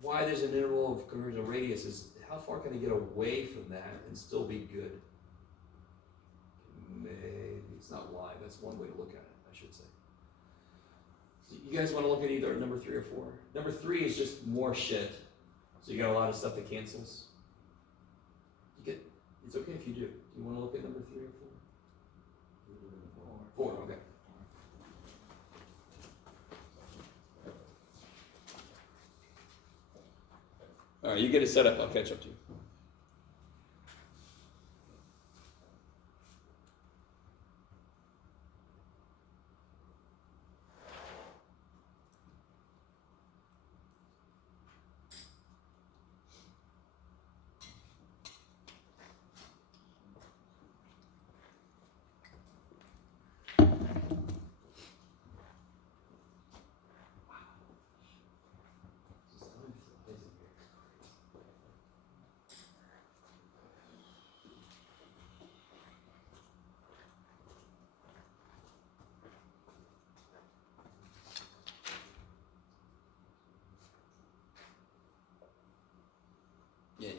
why there's an interval of convergent radius, is how far can I get away from that and still be good? Maybe it's not why. That's one way to look at it, I should say. So you guys want to look at either number 3 or 4? Number 3 is just more shit. So you got a lot of stuff that cancels. It's okay if you do. Do you want to look at number 3 or 4? 4, okay. All right, you get it set up. I'll catch up to you. Yeah.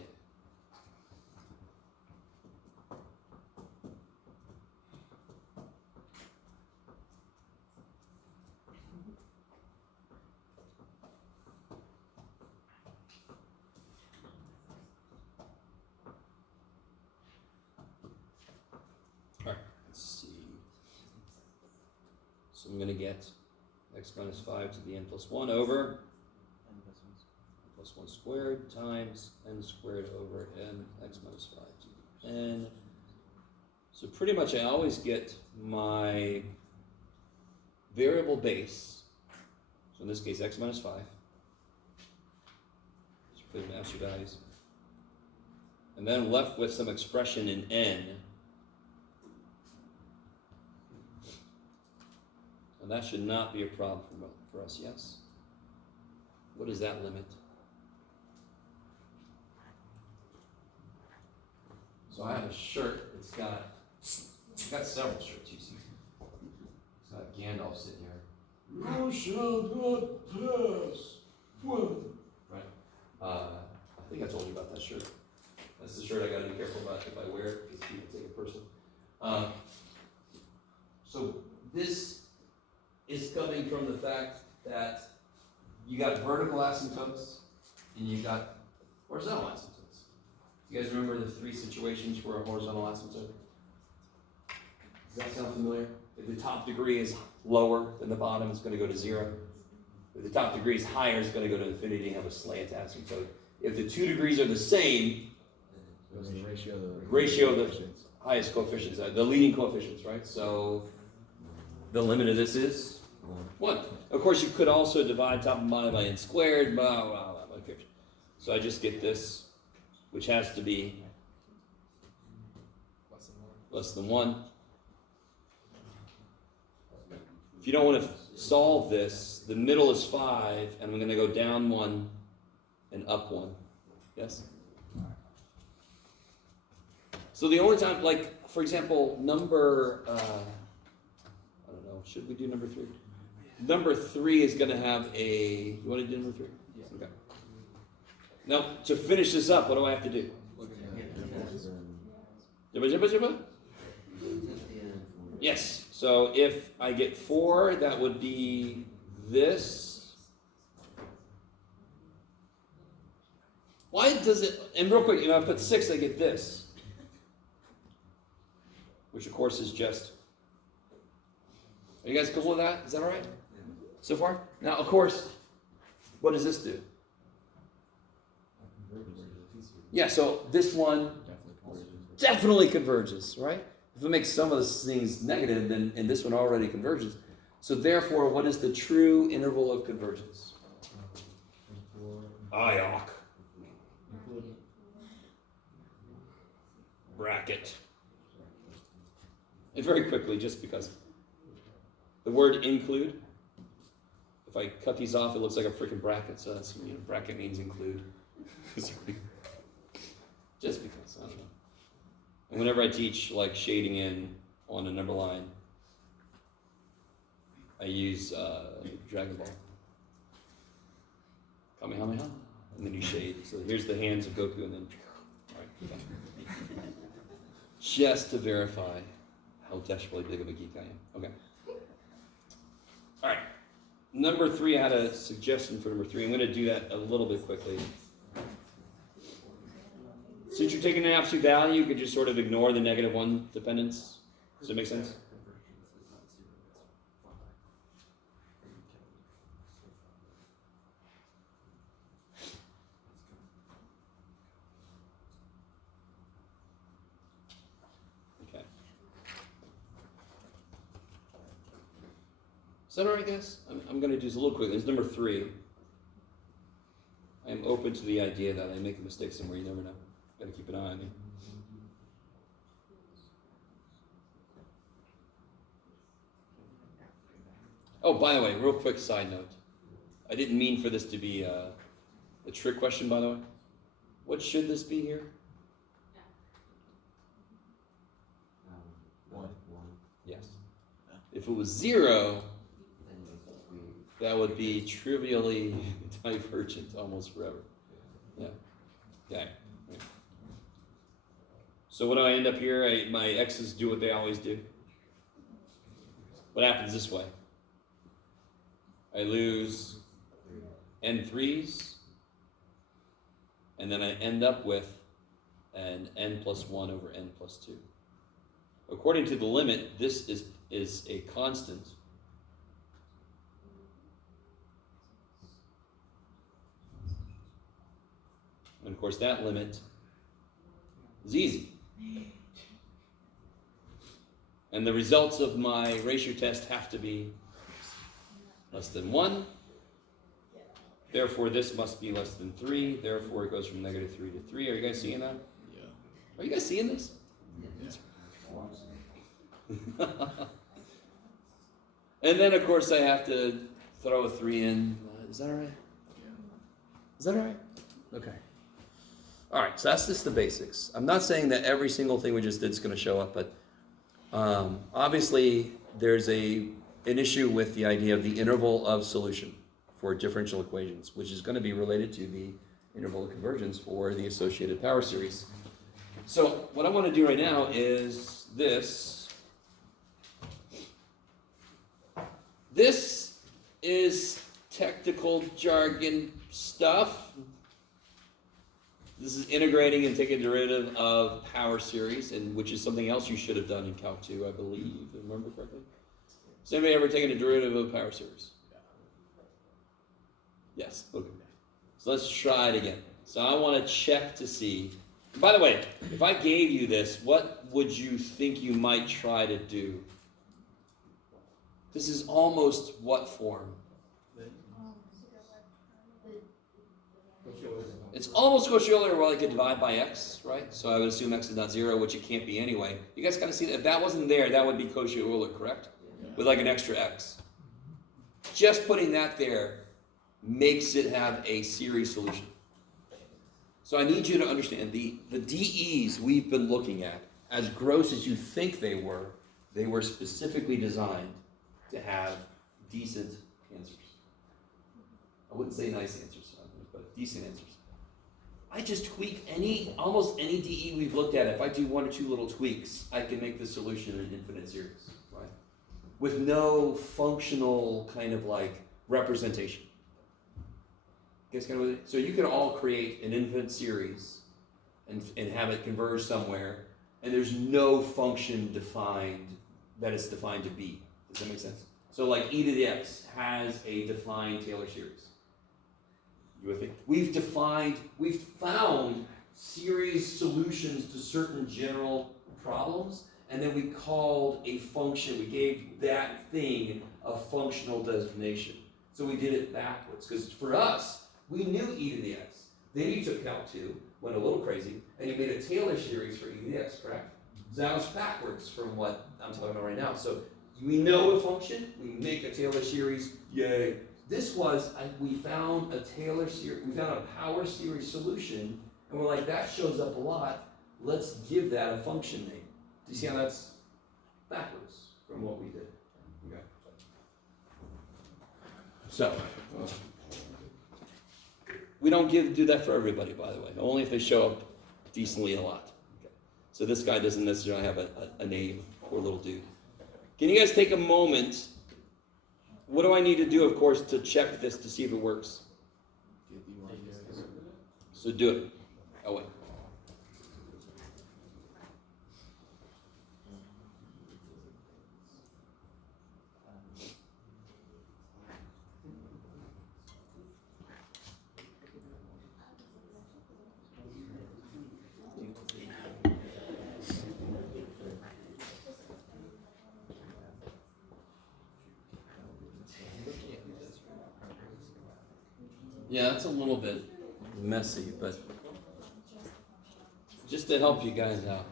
All right, let's see. So I'm going to get x minus 5 to the n plus 1 over plus 1 squared times n squared over n x minus 5 to the n. So pretty much I always get my variable base, so in this case x minus 5, just put in absolute values, and then I'm left with some expression in n, and that should not be a problem for us, yes? What is that limit? So I have a shirt that's got several shirts, you see. It's got Gandalf sitting here. You shall not pass. Right. I think I told you about that shirt. That's the shirt I gotta be careful about if I wear it, because people take it personally. So this is coming from the fact that you got vertical asymptotes and you got horizontal asymptotes. You guys remember the 3 situations for a horizontal asymptote? Does that sound familiar? If the top degree is lower than the bottom, it's going to go to 0. If the top degree is higher, it's going to go to infinity and have a slant asymptote. If the 2 degrees are the same, It was the ratio of the highest coefficients, the leading coefficients, right? So the limit of this is 1. Of course, you could also divide top and bottom by n squared, blah, blah, blah, blah. So I just get this, which has to be less than 1. If you don't want to solve this, the middle is 5, and I'm going to go down 1 and up 1. Yes? So the only time, like, for example, number, I don't know, should we do number 3? Number 3 is going to have a, you want to do number 3? Okay. Now, to finish this up, what do I have to do? Yes, so if I get 4, that would be this. Why does it, and real quick, I put 6, I get this. Which of course is just, are you guys cool with that? Is that all right? So far? Now, of course, what does this do? Yeah, so this one definitely converges, right? If it makes some of those things negative, then and this one already converges. So therefore, what is the true interval of convergence? IOC. Bracket. And very quickly, just because the word include, if I cut these off, it looks like a freaking bracket, so that's, bracket means include. Just because, I don't know. And whenever I teach like shading in on a number line, I use Dragon Ball. Kamehameha, and then you shade. So here's the hands of Goku, and then, all right, okay. Just to verify how desperately big of a geek I am. Okay. All right. Number 3, I had a suggestion for number 3. I'm going to do that a little bit quickly. Since you're taking an absolute value, you could just sort of ignore the -1 dependence. Does that make sense? Okay. Is that all right, guys? I'm going to do this a little quickly. This is number 3. I am open to the idea that I make a mistake somewhere. You never know. Gotta keep an eye on me. Oh, by the way, real quick side note. I didn't mean for this to be a trick question, by the way. What should this be here? 1. Yes. If it was 0, that would be trivially divergent almost forever. Yeah. Okay. So what do I end up here? My x's do what they always do. What happens this way? I lose n3s, and then I end up with an n plus 1 over n plus 2. According to the limit, this is a constant. And of course that limit is easy. And the results of my ratio test have to be less than 1. Therefore, this must be less than 3. Therefore, it goes from -3 to 3. Are you guys seeing that? Yeah. Are you guys seeing this? And then, of course, I have to throw a 3 in. Is that all right? Is that all right? Okay. All right, so that's just the basics. I'm not saying that every single thing we just did is going to show up, but obviously there's an issue with the idea of the interval of solution for differential equations, which is going to be related to the interval of convergence for the associated power series. So what I want to do right now is this. This is technical jargon stuff. This is integrating and taking a derivative of power series, and which is something else you should have done in Calc 2, I believe, if I remember correctly. Has anybody ever taken a derivative of a power series? Yes. Okay. So let's try it again. So I want to check to see By the way, if I gave you this, what would you think you might try to do? This is almost what form? It's almost Cauchy-Euler where I could divide by x, right? So I would assume x is not 0, which it can't be anyway. You guys kind of see that? If that wasn't there, that would be Cauchy-Euler, correct? With like an extra x. Just putting that there makes it have a series solution. So I need you to understand the DEs we've been looking at, as gross as you think they were specifically designed to have decent answers. I wouldn't say nice answers, but decent answers. I just tweak almost any DE we've looked at. If I do one or two little tweaks, I can make the solution an infinite series, right? With no functional kind of like representation. You guys kind of, so you can all create an infinite series and have it converge somewhere, and there's no function defined that it's defined to be. Does that make sense? So like e to the x has a defined Taylor series. You with me? We've found series solutions to certain general problems, and then we called a function, we gave that thing a functional designation. So we did it backwards, because for us, we knew e to the x. Then you took Calc 2, went a little crazy, and you made a Taylor series for e to the x, correct? So that was backwards from what I'm talking about right now. So we know a function, we make a Taylor series, yay. This was, we found a Taylor series, we found a power series solution, and we're like, that shows up a lot, let's give that a function name. Do you see how that's backwards from what we did? Okay. So, we don't do that for everybody, by the way, only if they show up decently a lot. Okay. So this guy doesn't necessarily have a name, poor little dude. Can you guys take a moment? What do I need to do, of course, to check this to see if it works? So do it. Oh, wait. Yeah, that's a little bit messy, but just to help you guys out.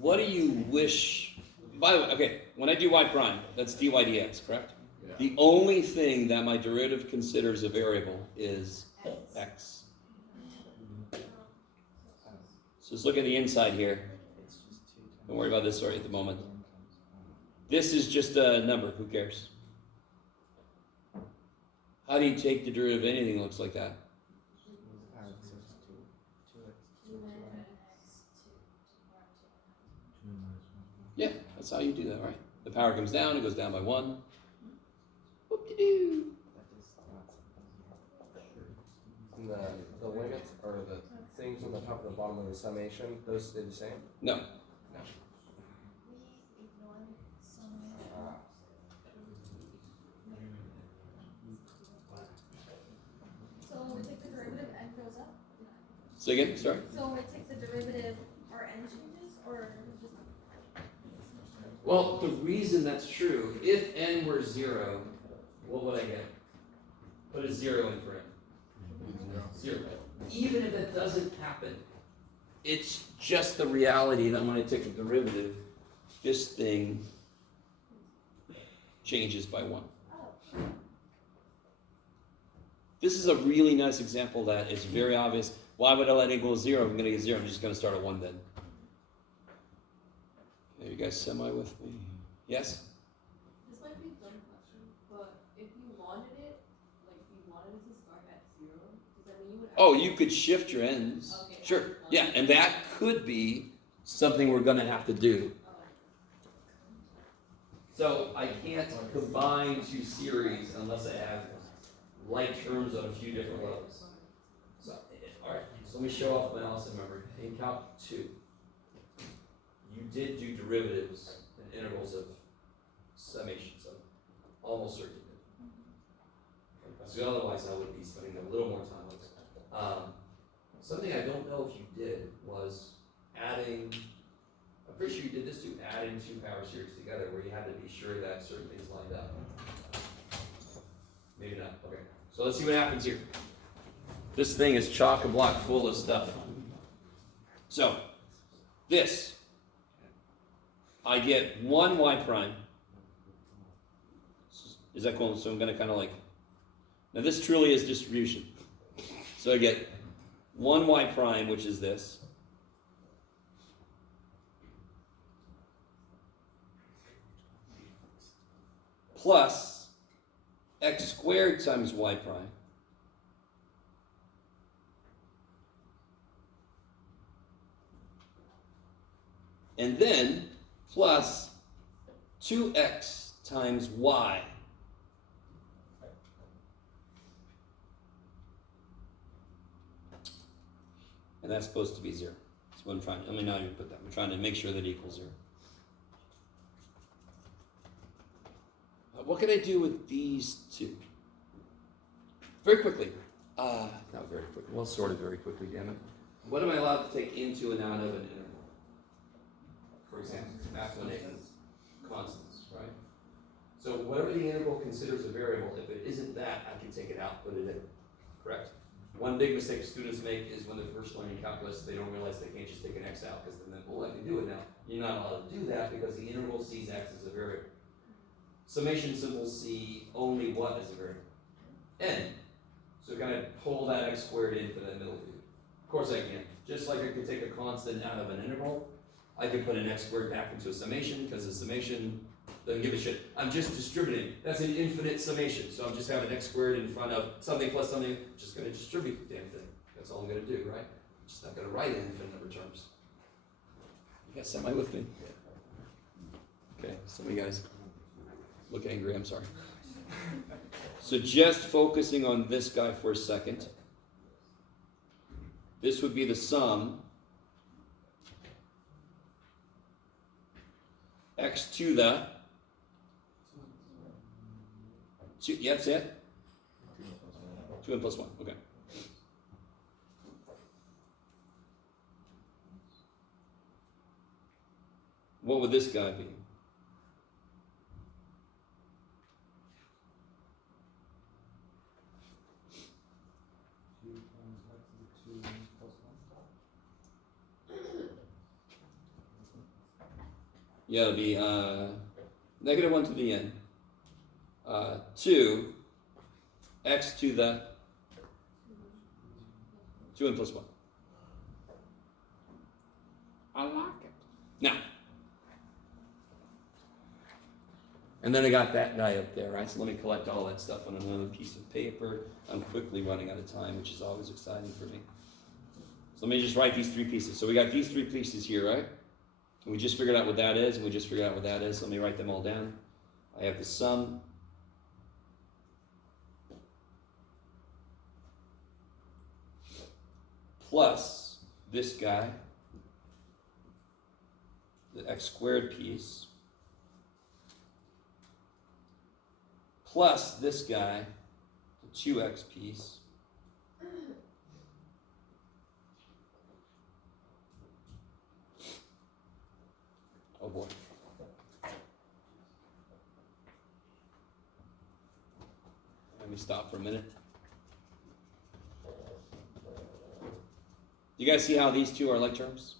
What do you wish? By the way, okay, when I do y prime, that's dy dx, correct? Yeah. The only thing that my derivative considers a variable is x. So let's look at the inside here. Don't worry about this sorry at the moment. This is just a number, who cares? How do you take the derivative of anything that looks like that? Yeah, that's how you do that, right? The power comes down, it goes down by 1. Whoop-de-doo. And the limits, or the things on the top and the bottom of the summation, those stay the same? No. So when we take the derivative, n goes up? Say again, sorry? So when we take the derivative, our n changes, or just? Well, the reason that's true, if n were 0, what would I get? Put a 0 in for n. 0. Even if it doesn't happen, it's just the reality that when I take a derivative, this thing changes by 1. This is a really nice example that is very obvious. Why would I let n equal 0 if I'm going to get 0? I'm just going to start at 1 then. Are you guys semi with me? Yes? This might be a dumb question, but if you wanted it, like if you wanted it to start at 0, does that mean you would Oh, you could shift your ends. Okay. Sure. Yeah, and that could be something we're going to have to do. So I can't combine two series unless I have like terms on a few different levels. So, all right. So let me show off my Allison memory. In Calc 2, you did do derivatives and integrals of summations of almost certainly. So otherwise, I would be spending a little more time on this. something I don't know if you did was adding, I'm pretty sure you did this too, adding two power series together where you had to be sure that certain things lined up. Maybe not, okay. So let's see what happens here. This thing is chock-a-block full of stuff. So, this, I get 1 y prime. Is that cool? So I'm gonna kind of like, now this truly is distribution. So I get 1 y prime, which is this. Plus x squared times y prime. And then plus 2x times y. And that's supposed to be 0. That's what I'm trying to, I mean, now you put that. I'm trying to make sure that it equals 0. What can I do with these two? Very quickly. Not very quickly. Well, sort of very quickly, damn it. What am I allowed to take into and out of an interval? For example, explanations, constants, right? So whatever the interval considers a variable, if it isn't that, I can take it out, put it in. Correct? One big mistake students make is when they're first learning calculus, they don't realize they can't just take an x out because then, oh, I can do it now. You're not allowed to do that because the interval sees x as a variable. Summation symbols see only what as a variable? N. So can I pull that x squared in for that middle view? Of course I can. Just like I could take a constant out of an interval, I could put an x squared back into a summation because the summation doesn't give a shit. I'm just distributing. That's an infinite summation. So I'm just having x squared in front of something plus something. I'm just going to distribute the damn thing. That's all I'm going to do, right? I'm just not going to write an infinite number of terms. You guys semi with me? Okay, some of you guys look angry, I'm sorry. So just focusing on this guy for a second. This would be the sum x to the 2, yeah, that's it? 2n plus 1, okay. What would this guy be? Yeah, it'll be negative 1 to the n. 2 x to the 2n plus 1. I like it. Now, and then I got that guy up there, right? So let me collect all that stuff on another piece of paper. I'm quickly running out of time, which is always exciting for me. So let me just write these 3 pieces. So we got these 3 pieces here, right? And we just figured out what that is, and we just figured out what that is. So let me write them all down. I have the sum plus this guy, the x squared piece, plus this guy, the 2x piece, oh boy. Let me stop for a minute. You guys see how these two are like terms?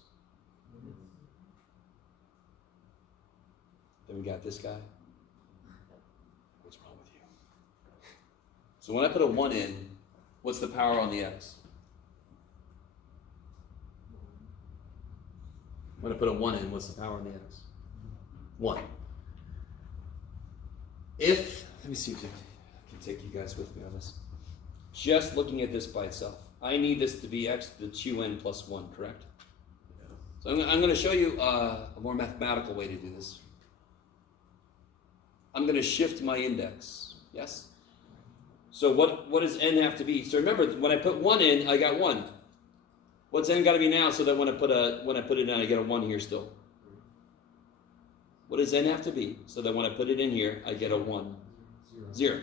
Then we got this guy. What's wrong with you? So when I put a 1 in, what's the power on the x? When I put a 1 in, what's the power on the x? 1. If, let me see if I can take you guys with me on this. Just looking at this by itself, I need this to be x to the 2n plus 1, correct? So I'm going to show you a more mathematical way to do this. I'm going to shift my index, yes? So what does n have to be? So remember, when I put 1 in, I got 1. What's n got to be now so that when I put it in, I get a 1 here still? What does n have to be so that when I put it in here, I get a 1? 0.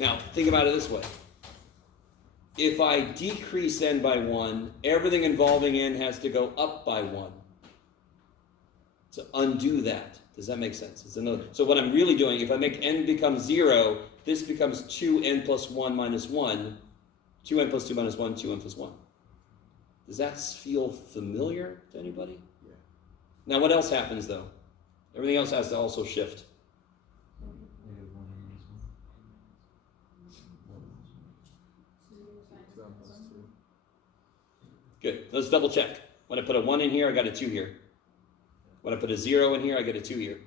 Now, think about it this way. if I decrease n by 1, everything involving n has to go up by 1. To undo that. Does that make sense? It's another. So what I'm really doing, if I make n become 0, this becomes 2n plus 1 minus 1. 2n plus 2 minus 1, 2n plus 1. Does that feel familiar to anybody? Yeah. Now what else happens though? Everything else has to also shift. Good. Let's double check. When I put a 1 in here, I got a 2 here. When I put a 0 in here, I get a 2 here.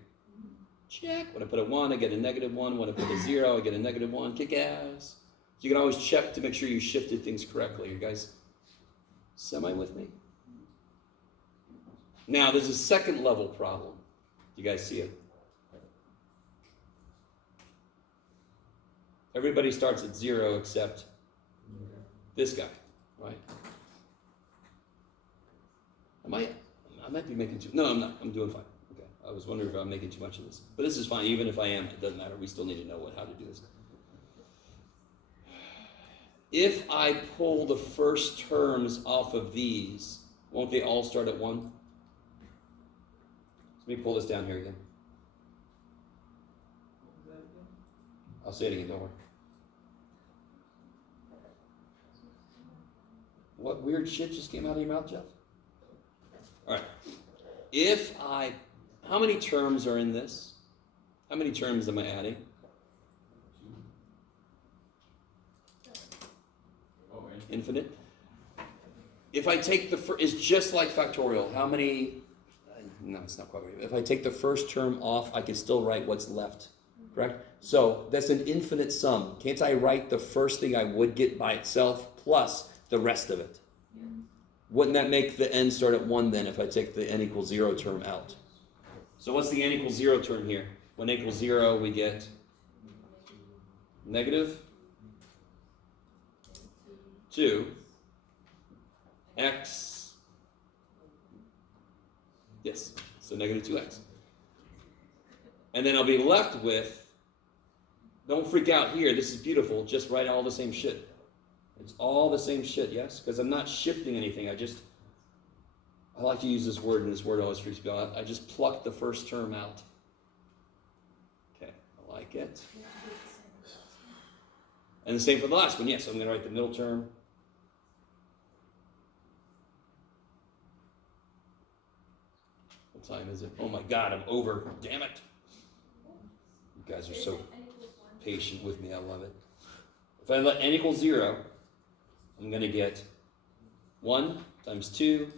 Check. When I put a 1, I get a negative 1. When I put a 0, I get a negative 1. Kick ass. You can always check to make sure you shifted things correctly. You guys semi with me? Now, there's a second level problem. You guys see it? Everybody starts at 0 except this guy, right? I might be making too. No, I'm not. I'm doing fine. Okay. I was wondering if I'm making too much of this, but this is fine. Even if I am, it doesn't matter. We still need to know how to do this. If I pull the first terms off of these, won't they all start at 1? Let me pull this down here again. I'll say it again. Don't worry. What weird shit just came out of your mouth, Jeff? All right. How many terms are in this? How many terms am I adding? Infinite. If I take it's just like factorial. How many? No, it's not quite right. If I take the first term off, I can still write what's left. Correct? So that's an infinite sum. Can't I write the first thing I would get by itself plus the rest of it? Wouldn't that make the n start at 1 then if I take the n equals 0 term out? So what's the n equals 0 term here? When n equals 0, we get negative 2 x. Yes, so negative 2x. And then I'll be left with, don't freak out here, this is beautiful, just write all the same shit. It's all the same shit, yes? Because I'm not shifting anything. I like to use this word, and this word always freaks me out. I just plucked the first term out. Okay, I like it. And the same for the last one. Yes, I'm going to write the middle term. What time is it? Oh my God, I'm over. Damn it. You guys are so patient with me. I love it. If I let n equals 0, I'm going to get 1 times 2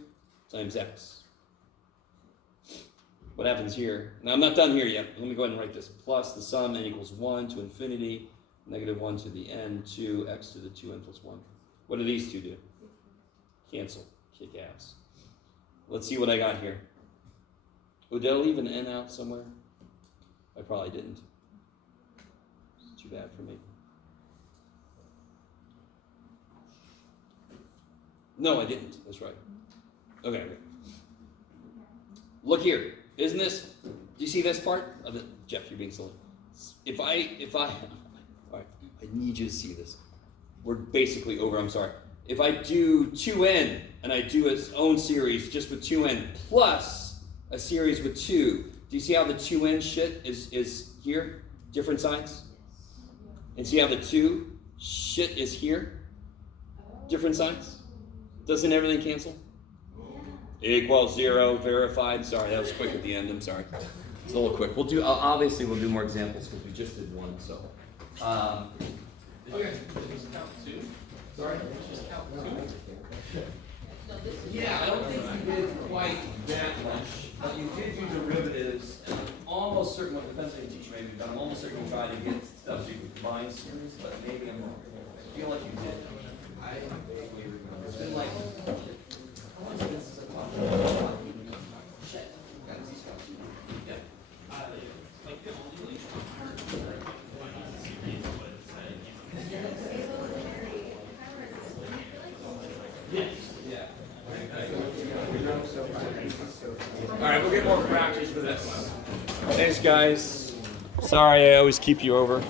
times x. What happens here? Now, I'm not done here yet. Let me go ahead and write this. Plus the sum n equals 1 to infinity, negative 1 to the n, 2x to the 2n plus 1. What do these two do? Cancel. Kick ass. Let's see what I got here. Oh, did I leave an n out somewhere? I probably didn't. It's too bad for me. No, I didn't. That's right. Okay. Look here. Isn't this? Do you see this part? Jeff, you're being silly. If I, all right, I need you to see this. We're basically over. I'm sorry. If I do 2n and I do its own series just with 2n plus a series with 2, do you see how the 2n shit is here? Different signs? And see how the 2 shit is here? Different signs? Doesn't everything cancel? Equals 0, verified. Sorry, that was quick at the end. I'm sorry. It's a little quick. We'll do more examples because we just did one. So, okay. Sorry. Yeah, I don't think you did quite that much, but you did do derivatives, and I'm almost certain, what depends on your teacher maybe, but I'm almost certain you tried to get stuff so you could combine series, but maybe I'm wrong. I feel like you did. It's been like, how long has this All right, we'll get more practice for this. Thanks, guys. Sorry, I always keep you over.